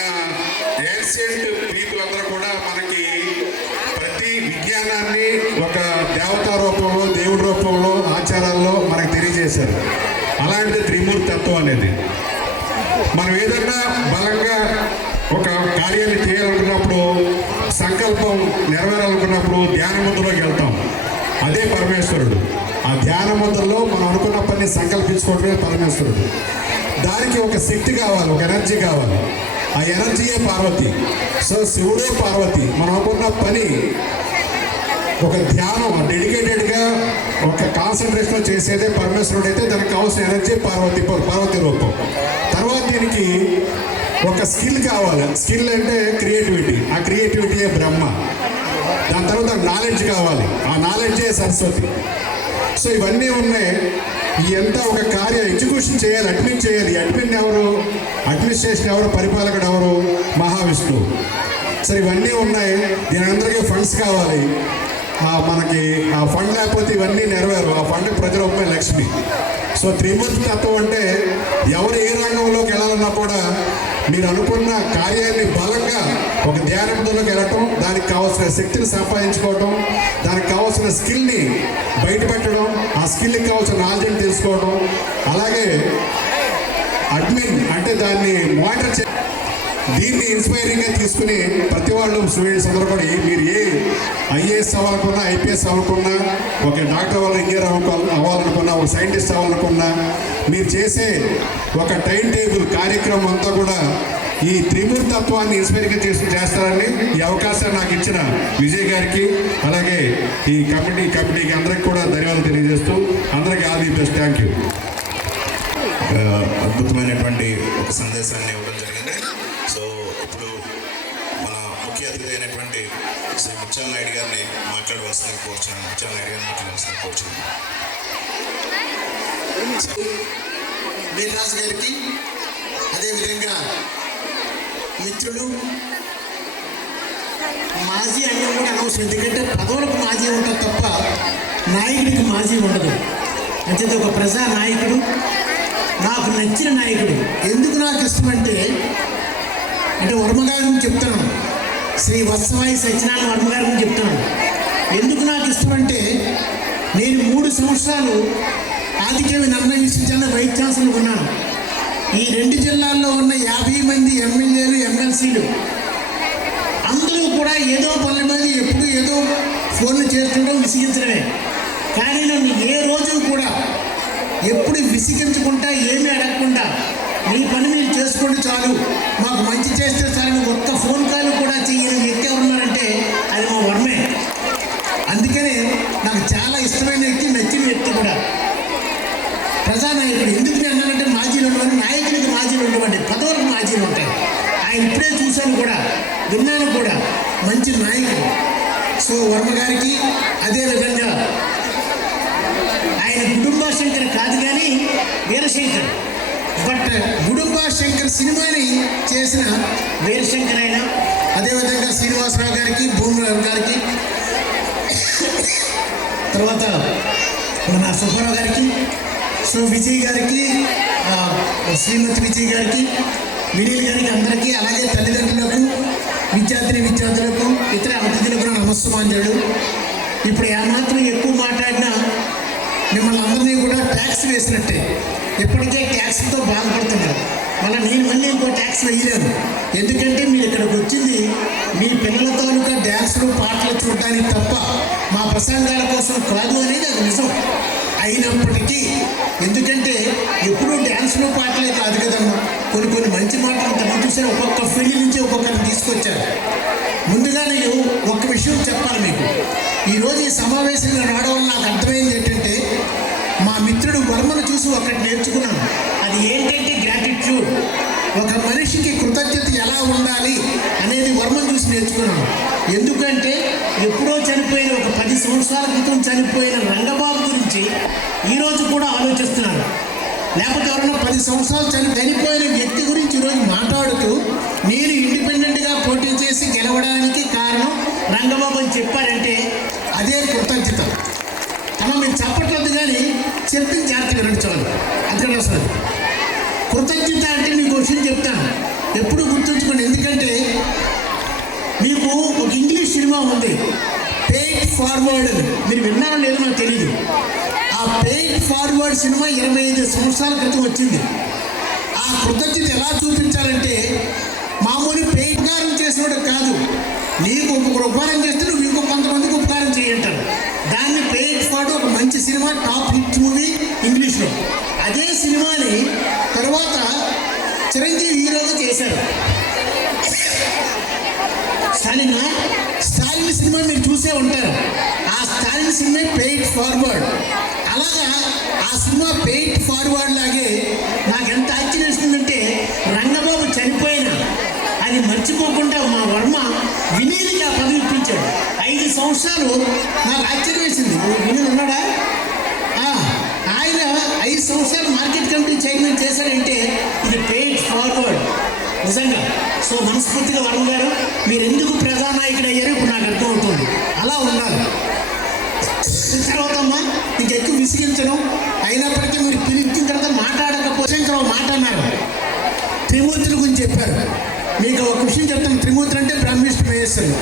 ఏన్షియంట్ పీపుల్ అందరూ కూడా మనకి ప్రతి విజ్ఞానాన్ని ఒక దేవతా రూపంలో, దేవుడి రూపంలో, ఆచారాల్లో మనకు తెలియజేశారు. అలాంటిది త్రిమూర్తి తత్వం అనేది. మనం ఏదన్నా బలంగా ఒక కార్యాన్ని చేయాలనుకున్నప్పుడు, సంకల్పం నెరవేరాలనుకున్నప్పుడు ధ్యాన ముద్రలోకి వెళ్తాం. అదే పరమేశ్వరుడు. ఆ ధ్యాన ముద్రలో మనం అనుకున్న పని సంకల్పించుకోవడమే పరమేశ్వరుడు. దానికి ఒక శక్తి కావాలి, ఒక ఎనర్జీ కావాలి. ఆ ఎనర్జీయే పార్వతి. సో శివుడే పార్వతి. మనం అనుకున్న పని ఒక ధ్యానం డెడికేటెడ్గా ఒక కాన్సన్ట్రేషన్ చేసేదే పరమేశ్వరుడు అయితే దానికి కావాల్సిన ఎనర్జీ పార్వతి రూపం. తర్వాత దీనికి ఒక స్కిల్ కావాలి. స్కిల్ అంటే క్రియేటివిటీ. ఆ క్రియేటివిటీయే బ్రహ్మ. దాని తర్వాత నాలెడ్జ్ కావాలి. ఆ నాలెడ్జే సరస్వతి. సో ఇవన్నీ ఉన్నాయి. ఎంత ఒక కార్యం ఎగ్జిక్యూషన్ చేయాలి, అడ్మిన్ చేయాలి. అడ్మిన్ ఎవరు? అడ్మినిస్ట్రేషన్ ఎవరు? పరిపాలకుడు ఎవరు? మహావిష్ణువు. సో ఇవన్నీ ఉన్నాయి. దీని అందరికీ ఫండ్స్ కావాలి. మనకి ఆ ఫండ్ లేకపోతే ఇవన్నీ నెరవేరు. ఆ ఫండ్ ప్రజల లక్ష్మి. సో త్రిమూర్తి తత్వం అంటే ఎవరు ఏ రంగంలోకి వెళ్ళాలన్నా కూడా మీరు అనుకున్న కార్యాన్ని బలంగా ఒక ధ్యానంలోకి వెళ్ళటం, దానికి కావాల్సిన శక్తిని సంపాదించుకోవటం, దానికి కావాల్సిన స్కిల్ని బయటపెట్టడం, ఆ స్కిల్కి కావాల్సిన నాలెడ్జ్ని తెలుసుకోవడం, అలాగే అడ్మిన్ అంటే దాన్ని మానిటర్ చే దీన్ని ఇన్స్పైరింగ్గా తీసుకుని ప్రతి వాళ్ళు స్టూడెంట్స్ అందరూ కూడా మీరు ఏ ఐఏఎస్ అవ్వాలనుకున్నా, ఐపీఎస్ అవ్వాలనుకున్నా, ఒక డాక్టర్ అవ్వాలి, ఇంజనీర్ అవ్వాలనుకున్నా, ఒక సైంటిస్ట్ అవ్వాలనుకున్నా, మీరు చేసే ఒక టైం టేబుల్ కార్యక్రమం అంతా కూడా ఈ త్రిమూర్తి తత్వాన్ని ఇన్స్పైరింగ్గా చేస్తారని ఈ అవకాశాన్ని నాకు ఇచ్చిన విజయ్ గారికి, అలాగే ఈ కమిటీకి అందరికి కూడా ధన్యవాదాలు తెలియజేస్తూ అందరికీ all the best. Thank you. అద్భుతమైనటువంటి ఒక సందేశాన్ని ఇవ్వడం జరిగింది. సో ఇప్పుడు మన ముఖ్య అతిథి అయినటువంటి శ్రీ ముత్యాల నాయుడు గారిని మాట్లాడవలసిన కోరుచున్నాను. ముత్యాల నాయుడు గారిని మాట్లాడవలసిన కోరుచున్నాను. వీర్రాజు గారికి, అదేవిధంగా మిత్రులు, మాజీ అన్నం కూడా అనవసరం, ఎందుకంటే పదవులకు మాజీ ఉంటుంది తప్ప నాయకుడికి మాజీ ఉండదు. అంటే ఒక ప్రజా నాయకుడు, నాకు నచ్చిన నాయకుడు. ఎందుకు నాకు ఇష్టమంటే వర్మ గారి గురించి చెప్తాను, శ్రీ వత్సవాయి సత్యనారాయణ వర్మ గారి గురించి చెప్తాను. ఎందుకు నాకు ఇష్టమంటే నేను 3 సంవత్సరాలు ఆదికవి నర్మదా విశ్వవిద్యాలయ వైస్ ఛాన్సలర్ ఉన్నాను. ఈ 2 జిల్లాల్లో ఉన్న 50 మంది ఎమ్మెల్యేలు, ఎమ్మెల్సీలు అందరూ కూడా ఏదో పనుల మీద ఎప్పుడు ఏదో ఫోన్లు చేస్తుండడం, విసిగించడమే. కానీ నన్ను ఏ రోజు కూడా ఎప్పుడు విసిగించకుండా, ఏమీ అడగకుండా మీ పని మీరు చేసుకోండి చాలు, మాకు మంచి చేస్తే చాలు, ఒక్క ఫోన్ కాల్ కూడా చేయని వ్యక్తి ఎవరున్నారంటే అది మా వర్మే. అందుకనే నాకు చాలా ఇష్టమైన వ్యక్తి, నచ్చిన వ్యక్తి కూడా ప్రజానాయకుడు. ఎందుకు నేను అన్నానంటే మాజీలు ఉండవని, నాయకుడికి మాజీలు ఉండవండి, పదవులకు మాజీలు ఉంటాయి. ఆయన ఇప్పుడే చూశాను కూడా, విన్నాను కూడా, మంచి నాయకుడు. సో వర్మ గారికి, అదేవిధంగా ఆయన కుటుంబ శంకర్ కాదు కానీ వీరశంకర్, బట్ గుడుంబ శంకర్ సినిమాని చేసిన వీరశంకర్ ఆయన, అదేవిధంగా శ్రీనివాసరావు గారికి, భూమిరావు గారికి, తర్వాత మన సుబ్బారావు గారికి, సో విజయ్ గారికి, శ్రీమతి విజయ్ గారికి, వినీల్ గారికి, అందరికీ, అలాగే తల్లిదండ్రులకు, విద్యార్థులకు, ఇతర అతిథులకు నా నమస్సుమాంజలు. ఇప్పుడు ఏమాత్రం ఎక్కువ మాట్లాడినా మిమ్మల్ని అందరినీ కూడా ట్యాక్స్ వేసినట్టే. ఇప్పటికే ట్యాక్స్తో బాధపడుతున్నారు. మళ్ళీ ఇంకో ట్యాక్స్ వేయలేదు. ఎందుకంటే మీరు ఇక్కడికి వచ్చింది మీ పిల్లల తాలూకా డ్యాన్సులు, పాటలు చూడడానికి తప్ప మా ప్రసంగాల కోసం కాదు అనేది అది నిజం. అయినప్పటికీ, ఎందుకంటే ఎప్పుడూ డ్యాన్సులు, పాటలే కాదు కదమ్మా, కొన్ని మంచి మాటలు తమ చూసారు. ఒక్కొక్క ఫీల్డ్ నుంచి ఒక్కొక్కరిని తీసుకొచ్చారు. ముందుగా నేను ఒక విషయం చెప్పాలి మీకు. ఈరోజు ఈ సమావేశంలో రావడం వల్ల నాకు అర్థమైంది ఏంటంటే, మా మిత్రుడు వర్మను చూసి ఒకటి నేర్చుకున్నాను. అది ఏంటంటే గ్రాటిట్యూడ్. ఒక మనిషికి కృతజ్ఞత ఎలా ఉండాలి అనేది వర్మను చూసి నేర్చుకున్నాను. ఎందుకంటే ఎప్పుడో చనిపోయిన, ఒక 10 సంవత్సరాల క్రితం చనిపోయిన రంగబాబు గురించి ఈరోజు కూడా ఆలోచిస్తున్నాను. లేకపోతే ఎవరైనా 10 సంవత్సరాలు చనిపోయిన వ్యక్తి గురించి ఈరోజు మాట్లాడుతూ నేను ఇండిపెండెంట్గా పోటీ చేసి గెలవడానికి కారణం రంగబాబు అని చెప్పారంటే అదే కృతజ్ఞత. అలా మీరు చెప్పట్లేదు కానీ చెప్పిన జాగ్రత్తగా నడుచోవాలి. అర్థం అసలు కృతజ్ఞత అంటే మీకు విషయం చెప్తాను, ఎప్పుడు గుర్తుంచుకోండి. ఎందుకంటే మీకు ఒక ఇంగ్లీష్ సినిమా ఉంది, పేడ్ ఫార్వర్డ్ అని. మీరు విన్నారో లేదో నాకు తెలియదు. ఆ పేడ్ ఫార్వర్డ్ సినిమా 25 సంవత్సరాల క్రితం వచ్చింది. ఆ కృతజ్ఞత ఎలా చూపించాలంటే, మామూలు పేడ్ ఉపకారం చేసినవాడు కాదు, నీకు ఒక ఉపకారం చేస్తే నువ్వు ఇంకో కొంతమందికి ఉపకారం చేయంటారు. దాన్ని పేడ్ ఫార్వర్డ్, ఒక మంచి సినిమా, టాప్ హిట్ మూవీ ఇంగ్లీష్లో. అదే సినిమాని తర్వాత చిరంజీవి హీరోగా చేశారు. స్టాలిన్ సినిమా మీరు చూసే ఉంటారు. ఆ స్టాలిన్ సినిమా పెయిడ్ ఫార్వర్డ్. అలాగా ఆ సినిమా పెయిడ్ ఫార్వర్డ్ లాగే నాకు ఎంత ఆశ్చర్యం వేస్తుందంటే, రంగబాబు చనిపోయినా అది మర్చిపోకుండా మా వర్మ వినీల్కి ఆ పదవి ఇప్పించాడు. 5 సంవత్సరాలు నాకు ఆశ్చర్యం వేసింది. వినీల్ ఉన్నాడా? ఆయన 5 సంవత్సరాలు మార్కెట్ కమిటీ చైర్మన్ చేశాడంటే ఇది పెయిడ్ ఫార్వర్డ్ నిజంగా. సో మనస్ఫూర్తిగా వర్మ గారు, మీరు ఎందుకు ప్రజానాయకుడు అయ్యారో ఇప్పుడు నాకు అర్థమవుతుంది. అలా ఉండాలి. తర్వాతమ్మా మీకు ఎక్కువ విసిగించడం, అయినప్పటికీ మీరు పిలిచిన తర్వాత మాట్లాడకపోతే మాట అన్నారు. త్రిమూర్తుల గురించి చెప్పారు. గారు, మీకు ఒక విషయం చెప్తాను. త్రిమూర్తులు అంటే బ్రహ్మిష్ట మహేశ్వరులు.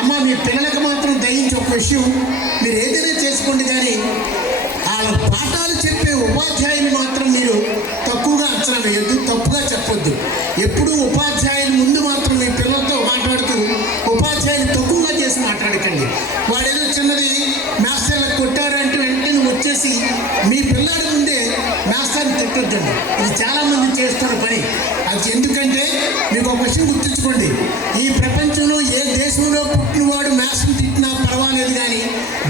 అమ్మ, మీ పిల్లలకు మాత్రం దయించి ఒక విషయం, మీరు ఏదైనా చేసుకోండి, కానీ వాళ్ళ పాఠాలు చెప్పే ఉపాధ్యాయులు మాత్రం మీరు తక్కువగా అంచనా వేయొద్దు, తప్పుగా చెప్పొద్దు. ఎప్పుడూ ఉపాధ్యాయుల ముందు మాత్రం మీ పిల్లలతో మాట్లాడుతూ ఉపాధ్యాయులు తక్కువగా చేసి మాట్లాడకండి. వాడు ఏదో చిన్నది మాస్టర్లకు కొట్టారు అంటే వెంటనే నువ్వు వచ్చేసి మీ పిల్లాడి ముందే మాస్టర్ని తిట్టొద్దండి. ఇది చాలామంది చేస్తున్న పని. అది ఎందుకంటే మీకు ఒక విషయం గుర్తుంచుకోండి, ఈ ప్రపంచంలో ఏ దేశంలో పుట్టినవాడు మాస్టర్ని తిట్టినా పర్వాలేదు, కానీ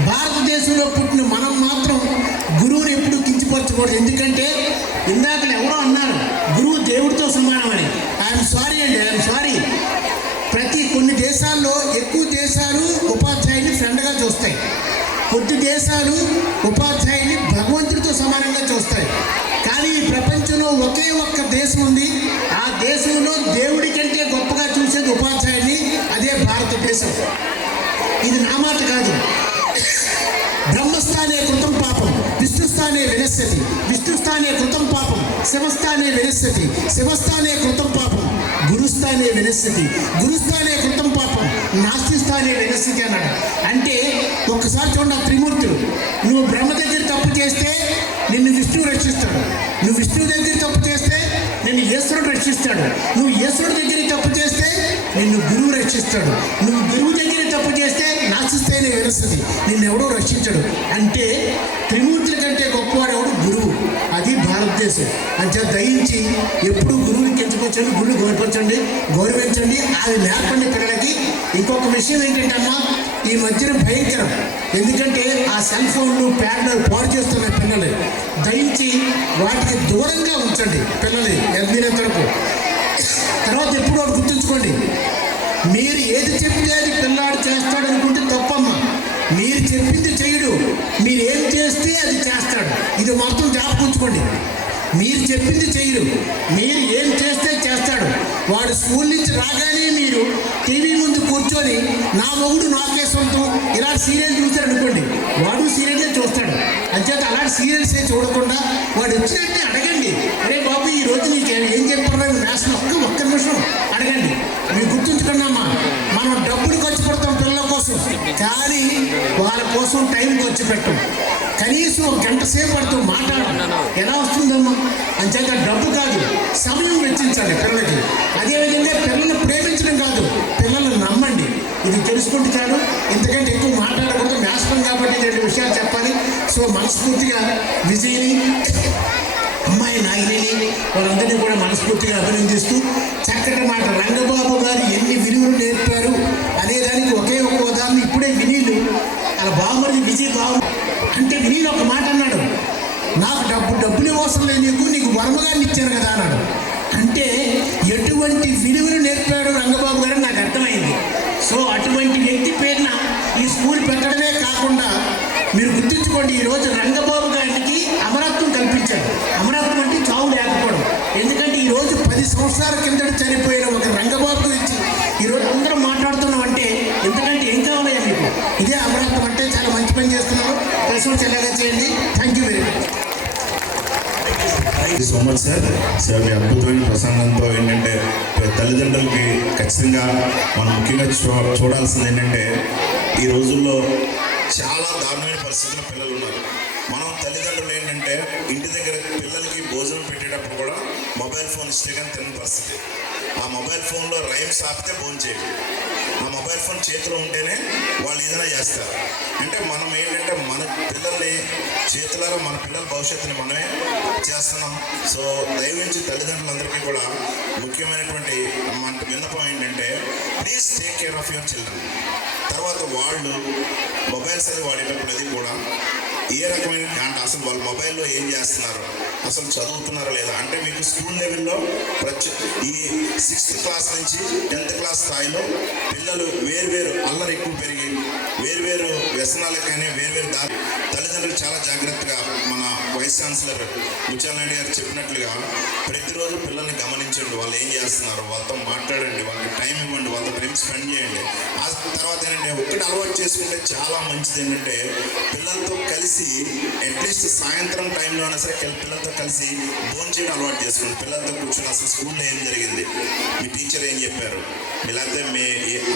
భారతదేశంలో పుట్టిన మనం మాత్రం గురువుని ఎప్పుడు కించపరచకూడదు. ఎందుకంటే ఇందాకలు ఎవరో అన్నారు గురువు దేవుడితో సమానం అని. ఐఎమ్ సారీ అండి, ఐఎమ్ సారీ. కొన్ని దేశాల్లో ఎక్కువ దేశాలు ఉపాధ్యాయుని ఫ్రెండ్గా చూస్తాయి, కొద్ది దేశాలు ఉపాధ్యాయుని భగవంతుడితో సమానంగా చూస్తాయి. కానీ ఈ ప్రపంచంలో ఒకే ఒక్క దేశం ఉంది, ఆ దేశంలో దేవుడి కంటే గొప్పగా చూసేది ఉపాధ్యాయుని, అదే భారతదేశం. ఇది నా మాట కాదు. బ్రహ్మస్థానే కృతం పాపం విష్ణుస్థానే వినశ్యతి, విష్ణుస్థానే కృతం పాపం శివస్థానే వినశ్యతి, శివస్థానే కృతం పాపం గురుస్థానే వినశ్యతి, గురుస్థానే కృతం పాపం నాస్తిస్థానే వినశ్యతి అన్నాడు. అంటే ఒక్కసారి చూడండి, త్రిమూర్తులు. నువ్వు బ్రహ్మ దగ్గర తప్పు చేస్తే నిన్ను విష్ణువు రక్షిస్తాడు, నువ్వు విష్ణువు దగ్గర తప్పు చేస్తే నిన్ను ఈశ్వరుడు రక్షిస్తాడు, నువ్వు ఈశ్వరుడు దగ్గర తప్పు చేస్తే నిన్ను గురువు రక్షిస్తాడు, నువ్వు గురువు దగ్గర తప్పు చేస్తే నాశిస్తేనే వినస్తుంది, నిన్నెవడో రక్షించడు. అంటే త్రిమూర్తుల కంటే గొప్పవాడు ఎవడు? గురువు. అది భారతదేశం. అంతే దయించి ఎప్పుడు గురువుని కించపరచండి, గురువుని గౌరవించండి, అది నేర్పండి పిల్లలకి. ఇంకొక విషయం ఏంటంటే అమ్మా, ఈ మధ్యన భయంకరం, ఎందుకంటే ఆ సెల్ ఫోన్లు ప్యాడ్లు పాడు చేస్తున్న పిల్లలు. దయించి వాటికి దూరంగా ఉంచండి పిల్లల్ని వీలైనంత వరకు. తర్వాత ఎప్పుడు వాడు గుర్తుంచుకోండి, మీరు ఏది చెప్తే అది పిల్లాడు చేస్తాడు అనుకుంటే తప్పమ్మా. మీరు చెప్పింది చేయడు, మీరు ఏం చేస్తే అది చేస్తాడు. ఇది మాత్రం జ్ఞాపకుంచుకోండి. మీరు చెప్పింది చేయడు, మీరు ఏం చేస్తే చేస్తాడు. వాడు స్కూల్ నుంచి రాగానే మీరు టీవీ ముందు కూర్చొని నా మొగుడు నాకే సొంతం ఇలా సీరియల్ చూశారనుకోండి, వాడు సీరియల్నే చూస్తాడు. అంచేత అలాంటి సీరియల్సే చూడకుండా వాడు వచ్చినట్టే అడగండి, అరే బాబు ఈ రోజు నీకు ఏం చెప్పారో నేషనల్ ఒక్క నిమిషం అడగండి. మీరు గుర్తుంచుకున్నామా, మనం డబ్బులు ఖర్చు పెడతాం పిల్లల కోసం, కానీ వాళ్ళ కోసం టైం ఖర్చు పెట్టం. కనీసం ఒక గంట సేపు పడుతూ మాట్లాడడం ఎలా వస్తుందమ్మా? అంచేత డబ్బు కాదు, సమయం వెచ్చించాలి పిల్లలకి. అదేవిధంగా పిల్లల్ని ప్రేమించడం కాదు, పిల్లల్ని నమ్మండి. ఇది తెలుసుకుంటే చాలు, ఎందుకంటే ఎక్కువ మాట్లాడకూడదు. నేషనల్ కాబట్టి 2 విషయాలు చెప్పాలి. సో మనస్ఫూర్తిగా విజయ్ని, అమ్మాయి నాగిని, వాళ్ళందరినీ కూడా మనస్ఫూర్తిగా అభినందిస్తూ, చక్కటి మాట రంగబాబు గారు ఎన్ని విలువలు నేర్పారు అనేదానికి ఒకే ఒక ఉదాహరణ ఇప్పుడే వినీలు అలా బాగుమరి విజయ్ బాబు అంటే వినీలు ఒక మాట అన్నాడు, నాకు డబ్బులు అవసరం లేదు, నీకు వర్మగారిని ఇచ్చారు కదా అన్నాడు. అంటే ఎటువంటి విలువలు నేర్పాడు రంగబాబు గారు నాకు అర్థమైంది. సో అటువంటి వ్యక్తి పేరున ఈ స్కూల్ పెట్టడమే కాకుండా మీరు గుర్తుంచుకోండి, ఈరోజు రంగబాబు గారికి అమరత్వం కల్పించారు. అమరత్వం అంటే చావు లేకపోవడం. ఎందుకంటే ఈరోజు 10 సంవత్సరాల కిందట చనిపోయిన ఒక రంగబాబు గురించి ఈరోజు అందరం మాట్లాడుతున్నాం అంటే ఎందుకంటే ఏం కావాలయ్యా మీకు? ఇదే అమరత్వం అంటే. చాలా మంచి పని చేస్తున్నారు, ప్రశ్న ఎలాగా చేయండి. Thank you very much. Thank you so much sir. Sir మీ అద్భుతమైన ప్రసంగంతో ఏంటంటే తల్లిదండ్రులకి ఖచ్చితంగా మనం ముఖ్యంగా చూడాల్సింది ఏంటంటే, ఈ రోజుల్లో చాలా దారుణమైన పరిస్థితుల్లో పిల్లలు ఉన్నారు. మనం తల్లిదండ్రులు ఏంటంటే ఇంటి దగ్గర పిల్లలకి భోజనం పెట్టేటప్పుడు కూడా మొబైల్ ఫోన్ ఇస్తే కానీ తిన్న పరిస్థితి. ఆ మొబైల్ ఫోన్లో రైమ్స్ ఆపితే భోజనం చేయాలి, ఆ మొబైల్ ఫోన్ చేతిలో ఉంటేనే వాళ్ళు ఏదైనా చేస్తారు. అంటే మనం ఏంటంటే మన పిల్లల్ని చేతులారా మన పిల్లల భవిష్యత్తుని మనమే చేస్తున్నాం. సో దయవించి తల్లిదండ్రులందరికీ కూడా ముఖ్యమైనటువంటి మన విన్నపం ఏంటంటే, please take care of your children. తర్వాత వాళ్ళు మొబైల్స్ అది వాడేటప్పుడు అది కూడా ఏ రకమైన అంటే అసలు వాళ్ళు మొబైల్లో ఏం చేస్తున్నారు, అసలు చదువుతున్నారా లేదా అంటే మీకు స్కూల్ లెవెల్లో ఈ 6th క్లాస్ నుంచి 10th క్లాస్ స్థాయిలో పిల్లలు వేరువేరు అల్లరి ఎక్కువ పెరిగి వేరువేరు వ్యసనాలకు కానీ వేరువేరు దారి. తల్లిదండ్రులు చాలా జాగ్రత్తగా మన వైస్ ఛాన్సలర్ ముత్యాలనాయుడు గారు చెప్పినట్లుగా ప్రతిరోజు పిల్లల్ని గమనించండి. వాళ్ళ వాళ్ళు ఏం చేస్తున్నారు, వాళ్ళతో మాట్లాడండి, వాళ్ళకి టైం ఇవ్వండి, వాళ్ళతో టైం స్పెండ్ చేయండి. ఆ తర్వాత ఏంటంటే ఒక్కటి అలవాటు చేసుకుంటే చాలా మంచిది ఏంటంటే పిల్లలతో కలిసి అట్లీస్ట్ సాయంత్రం టైంలో అయినా సరే పిల్లలతో కలిసి భోజనం చేయడం అలవాటు చేసుకోండి. పిల్లలతో కూర్చొని అసలు స్కూల్లో ఏం జరిగింది, మీ టీచర్ ఏం చెప్పారు, లేకపోతే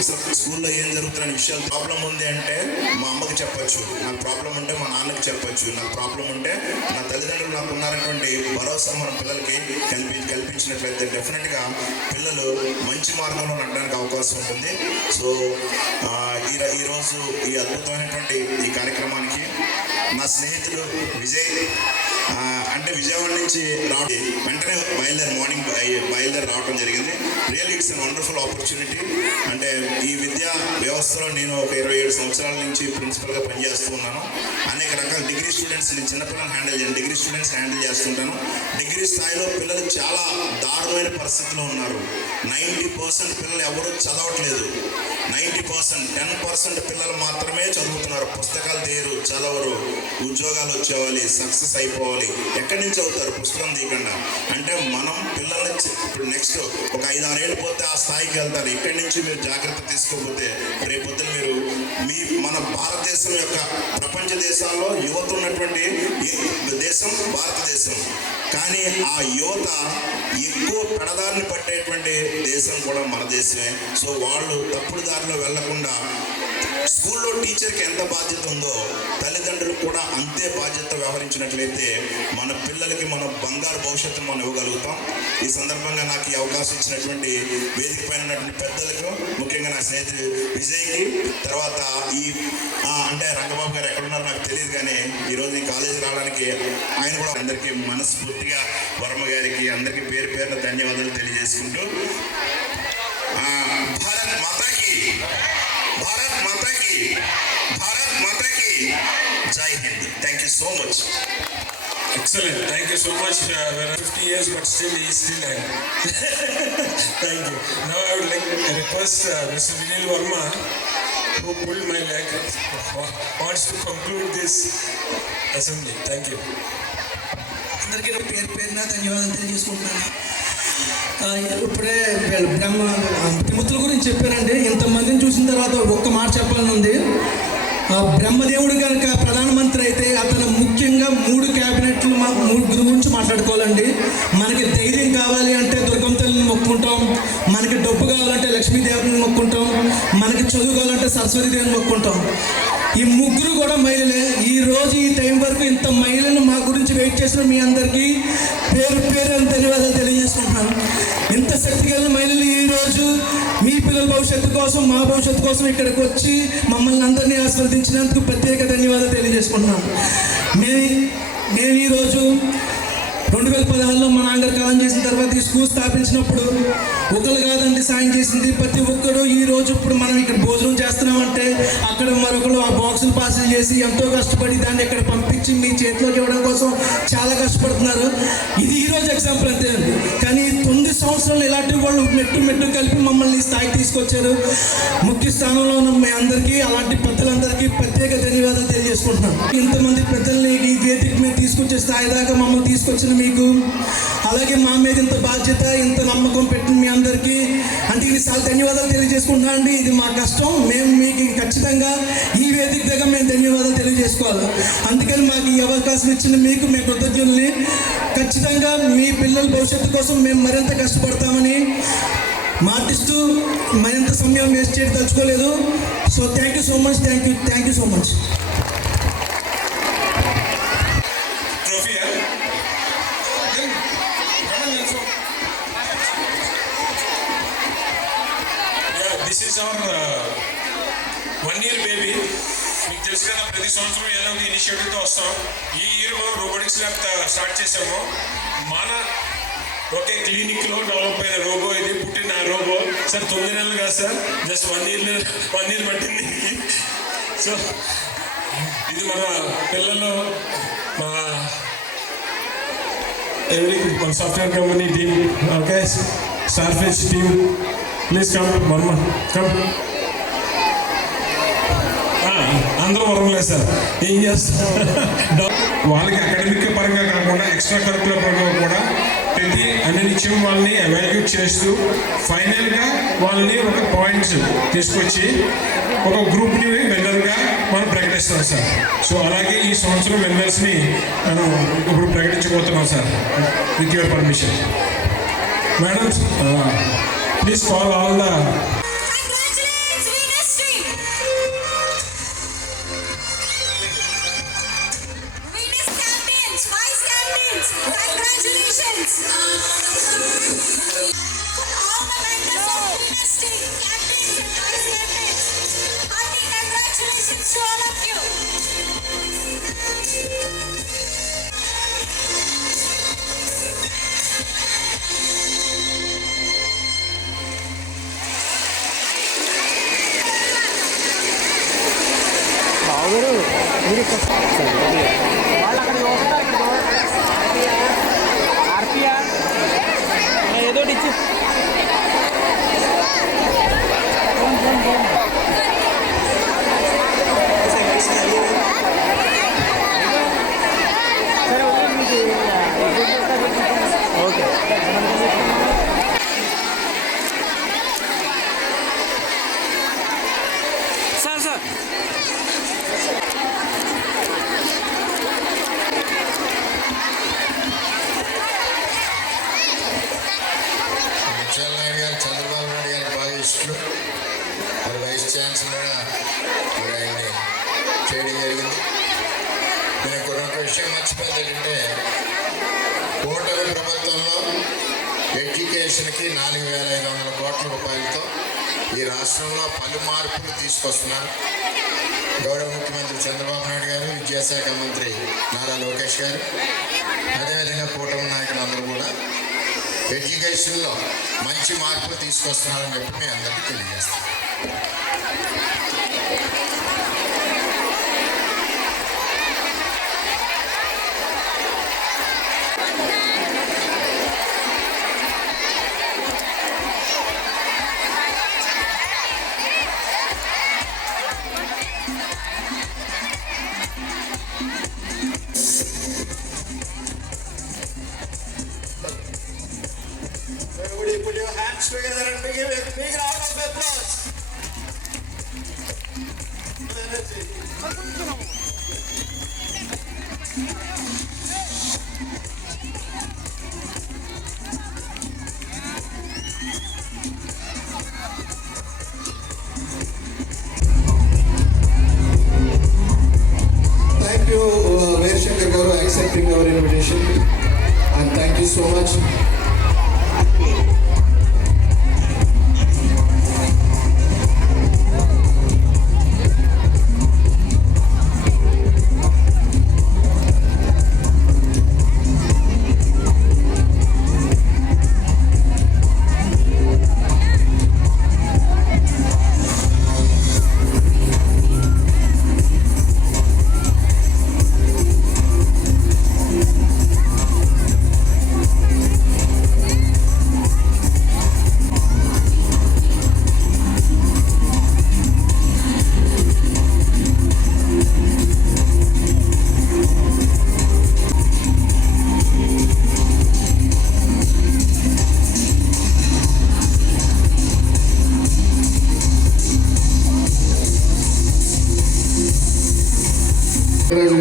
అసలు స్కూల్లో ఏం జరుగుతున్న విషయాలు ప్రాబ్లం ఉంది అంటే మా అమ్మకి చెప్పచ్చు, నాకు ప్రాబ్లం ఉంటే మా నాన్నకి చెప్పచ్చు, నాకు ప్రాబ్లం ఉంటే నా తల్లిదండ్రులు నాకు ఉన్నారటువంటి భరోసా మన పిల్లలకి కల్పించినట్లయితే డెఫినెట్గా పిల్లలు మంచి మార్గంలో నడడానికి అవకాశం ఉంటుంది. సో ఈరోజు ఈ అద్భుతమైనటువంటి ఈ కార్యక్రమానికి నా స్నేహితులు విజయ్ అంటే విజయవాడ నుంచి రావడం వెంటనే బయలుదేరి రావడం జరిగింది. Really it's an wonderful opportunity. అంటే ఈ విద్యా వ్యవస్థలో నేను ఒక 27 సంవత్సరాల నుంచి ప్రిన్సిపల్గా పనిచేస్తూ ఉన్నాను. అనేక రకాల డిగ్రీ స్టూడెంట్స్, నేను చిన్నపిల్లలను డిగ్రీ స్టూడెంట్స్ హ్యాండిల్ చేస్తుంటాను. డిగ్రీ స్థాయిలో పిల్లలు చాలా దారుణమైన పరిస్థితిలో ఉన్నారు. 90% పిల్లలు ఎవరు చదవట్లేదు. 90% 10% పిల్లలు మాత్రమే చదువుతున్నారు. పుస్తకాలు తీయరు, చదవరు, ఉద్యోగాలు వచ్చేవాలి, సక్సెస్ అయిపోవాలి. ఎక్కడి నుంచి అవుతారు పుస్తకం తీయకుండా? అంటే మనం పిల్లల్ని ఇప్పుడు నెక్స్ట్ ఒక 5-6 ఏళ్ళు పోతే ఆ స్థాయికి వెళ్తారు. ఇక్కడి నుంచి మీరు జాగ్రత్త తీసుకోకపోతే రేపొద్దున మీరు మన భారతదేశం యొక్క ప్రపంచ దేశాల్లో యువత ఉన్నటువంటి దేశం భారతదేశం. కానీ ఆ యువత ఎక్కువ పెడదారిని పట్టేటువంటి దేశం కూడా మన దేశమే. సో వాళ్ళు తప్పుడు దారిలో వెళ్లకుండా స్కూల్లో టీచర్కి ఎంత బాధ్యత ఉందో తల్లిదండ్రులు కూడా అంతే బాధ్యత వ్యవహరించినట్లయితే మన పిల్లలకి మన బంగారు భవిష్యత్తును మనం ఇవ్వగలుగుతాం. ఈ సందర్భంగా నాకు ఈ అవకాశం ఇచ్చినటువంటి వేదిక పైన ఉన్నటువంటి పెద్దలకు, ముఖ్యంగా నా స్నేహితుడు విజయ్కి, తర్వాత అంటే రంగబాబు గారు ఎక్కడున్నారో నాకు తెలియదు, కానీ ఈరోజు ఈ కాలేజీకి రావడానికి ఆయన కూడా అందరికీ మనస్ఫూర్తిగా వర్మ గారికి అందరికీ పేరు పేరున ధన్యవాదాలు తెలియజేసుకుంటూ భారత్ మాతాకి జై Hind. Thank you so much. Excellent. Thank you so much. We're 50 years, but still he's still young. Thank you. Now I would like to request Mr. Vinil Verma, who pulled my leg, wants to conclude this assembly. Thank you. అందరికీ పేరు పేరున ధన్యవాదాలు తెలియజేసుకుంటున్నాను. ఇప్పుడే తిమ్మతుల గురించి చెప్పారండి. ఇంతమందిని చూసిన తర్వాత ఒక్క మాట చెప్పాలని ఉంది. బ్రహ్మదేవుడు కనుక ప్రధానమంత్రి అయితే అతను ముఖ్యంగా 3 క్యాబినెట్లు 3 గురించి మాట్లాడుకోవాలండి. మనకి ధైర్యం కావాలి అంటే దుర్గమ్మ తల్లిని మొక్కుంటాం, మనకి డబ్బు కావాలంటే లక్ష్మీదేవిని మొక్కుంటాం, మనకి చదువు కావాలంటే సరస్వతి దేవిని మొక్కుంటాం. ఈ 3 కూడా మహిళలే. ఈరోజు ఈ టైం వరకు ఇంత మహిళలు మా గురించి వెయిట్ చేసిన మీ అందరికీ పేరు ధన్యవాదాలు తెలియజేసుకుంటున్నాను. ఇంత శక్తి కలిగిన మహిళలు ఈరోజు మీ పిల్లల భవిష్యత్తు కోసం, మా భవిష్యత్తు కోసం ఇక్కడికి వచ్చి మమ్మల్ని అందరినీ ఆశీర్వదించినందుకు ప్రత్యేక ధన్యవాదాలు తెలియజేసుకుంటున్నాను. మేము ఈరోజు 2016లో మా నాన్నగారు కాలం చేసిన తర్వాత ఈ స్కూల్ స్థాపించినప్పుడు ఒకరు కాదండి సాయం చేసింది. ప్రతి ఒక్కరు ఈరోజు ఇప్పుడు మనం ఇక్కడ భోజనం చేస్తున్నామంటే అక్కడ మరొకరు ఆ బాక్సులు పార్సల్ చేసి ఎంతో కష్టపడి దాన్ని ఇక్కడ పంపించి మీ చేతిలోకి ఇవ్వడం కోసం చాలా కష్టపడుతున్నారు. ఇది ఈరోజు ఎగ్జాంపుల్ అంతే అండి. కానీ 9 సంవత్సరాలు ఇలాంటి వాళ్ళు మెట్టు కలిపి మమ్మల్ని స్థాయికి తీసుకొచ్చారు. ముఖ్య స్థానంలో ఉన్న మీ అందరికీ, అలాంటి పెద్దలందరికీ ప్రత్యేక ధన్యవాదాలు తెలియజేసుకుంటున్నాను. ఇంతమంది పెద్దల్ని ఈ వేదిక మీద తీసుకొచ్చే స్థాయి దాకా మమ్మల్ని తీసుకొచ్చిన మీకు, అలాగే మా మీద ఇంత బాధ్యత, ఇంత నమ్మకం పెట్టిన మీ అందరికీ అంటే ఇది చాలా ధన్యవాదాలు తెలియజేసుకుంటున్నాను అండి. ఇది మా కష్టం. మేము మీకు ఖచ్చితంగా ఈ వేదిక దగ్గర మేము ధన్యవాదాలు తెలియజేసుకోవాలి. అందుకని మాకు ఈ అవకాశం ఇచ్చిన మీకు మేము కృతజ్ఞుల్ని. ఖచ్చితంగా మీ పిల్లల భవిష్యత్తు కోసం మేము మరింత కష్టపడతామని మాటిస్తూ మరింత సమయం వేస్ట్ చేయడం తలుచుకోలేదు. So thank you so much. Thank you so much. This is our 1-year baby. మీకు తెలుసు కదా, ప్రతి సంవత్సరం ఏదో ఒక ఇనిషియేటివ్తో వస్తాం. ఈ ఇయర్ మనం రోబోటిక్స్ ల్యాబ్ స్టార్ట్ చేసాము. మన ఒకే క్లినిక్లో డెవలప్ అయిన రోబో ఇది. పుట్టిన రోబో సార్ 9 నెలలు కాదు సార్, జస్ట్ 1 year పట్టింది. సో ఇది మన పిల్లలు, మన software company team, okay, starfish team, please come Varma, come. అందరూ వరంలేదు సార్, ఏం చేస్తారు వాళ్ళకి అకాడమిక్ పరంగా కాకుండా ఎక్స్ట్రా కరికులర్ పరంగా కూడా ప్రతి అన్ని నిత్యం వాళ్ళని ఎవాల్యుయేట్ చేస్తూ ఫైనల్గా వాళ్ళని ఒక పాయింట్స్ తీసుకొచ్చి ఒక గ్రూప్ని విన్నర్గా మనం ప్రకటిస్తాం సార్. సో అలాగే ఈ సంవత్సరం విన్నర్స్ని మనం ఇప్పుడు ప్రకటించబోతున్నాం sir, with your permission. Madam please call all the Naidu గారు చంద్రబాబు నాయుడు గారికి బాగా ఇష్టం. మరి వైస్ ఛాన్సలర్గా మరి ఆయన్ని చేయడం జరిగింది. నేను కొనొక విషయం మర్చిపోయింది ఏంటంటే, కూటమి ప్రభుత్వంలో ఎడ్యుకేషన్కి 4,500 కోట్ల రూపాయలతో ఈ రాష్ట్రంలో పలు మార్పులు తీసుకొస్తున్నారు. గౌరవ ముఖ్యమంత్రి చంద్రబాబు నాయుడు గారు, విద్యాశాఖ మంత్రి నారా లోకేష్ గారు, అదేవిధంగా కూటమి నాయకులు అందరూ కూడా ఎడ్యుకేషన్లో మంచి మార్పులు తీసుకొస్తున్నారని చెప్పి మీ అందరికీ తెలియజేస్తాను. Everybody put your hands together and give a big round of applause. Thank you, Veer Shankar Garu, accepting our invitation, and thank you so much.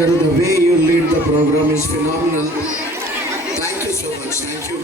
The way you lead the program is phenomenal. Thank you so much. Thank you.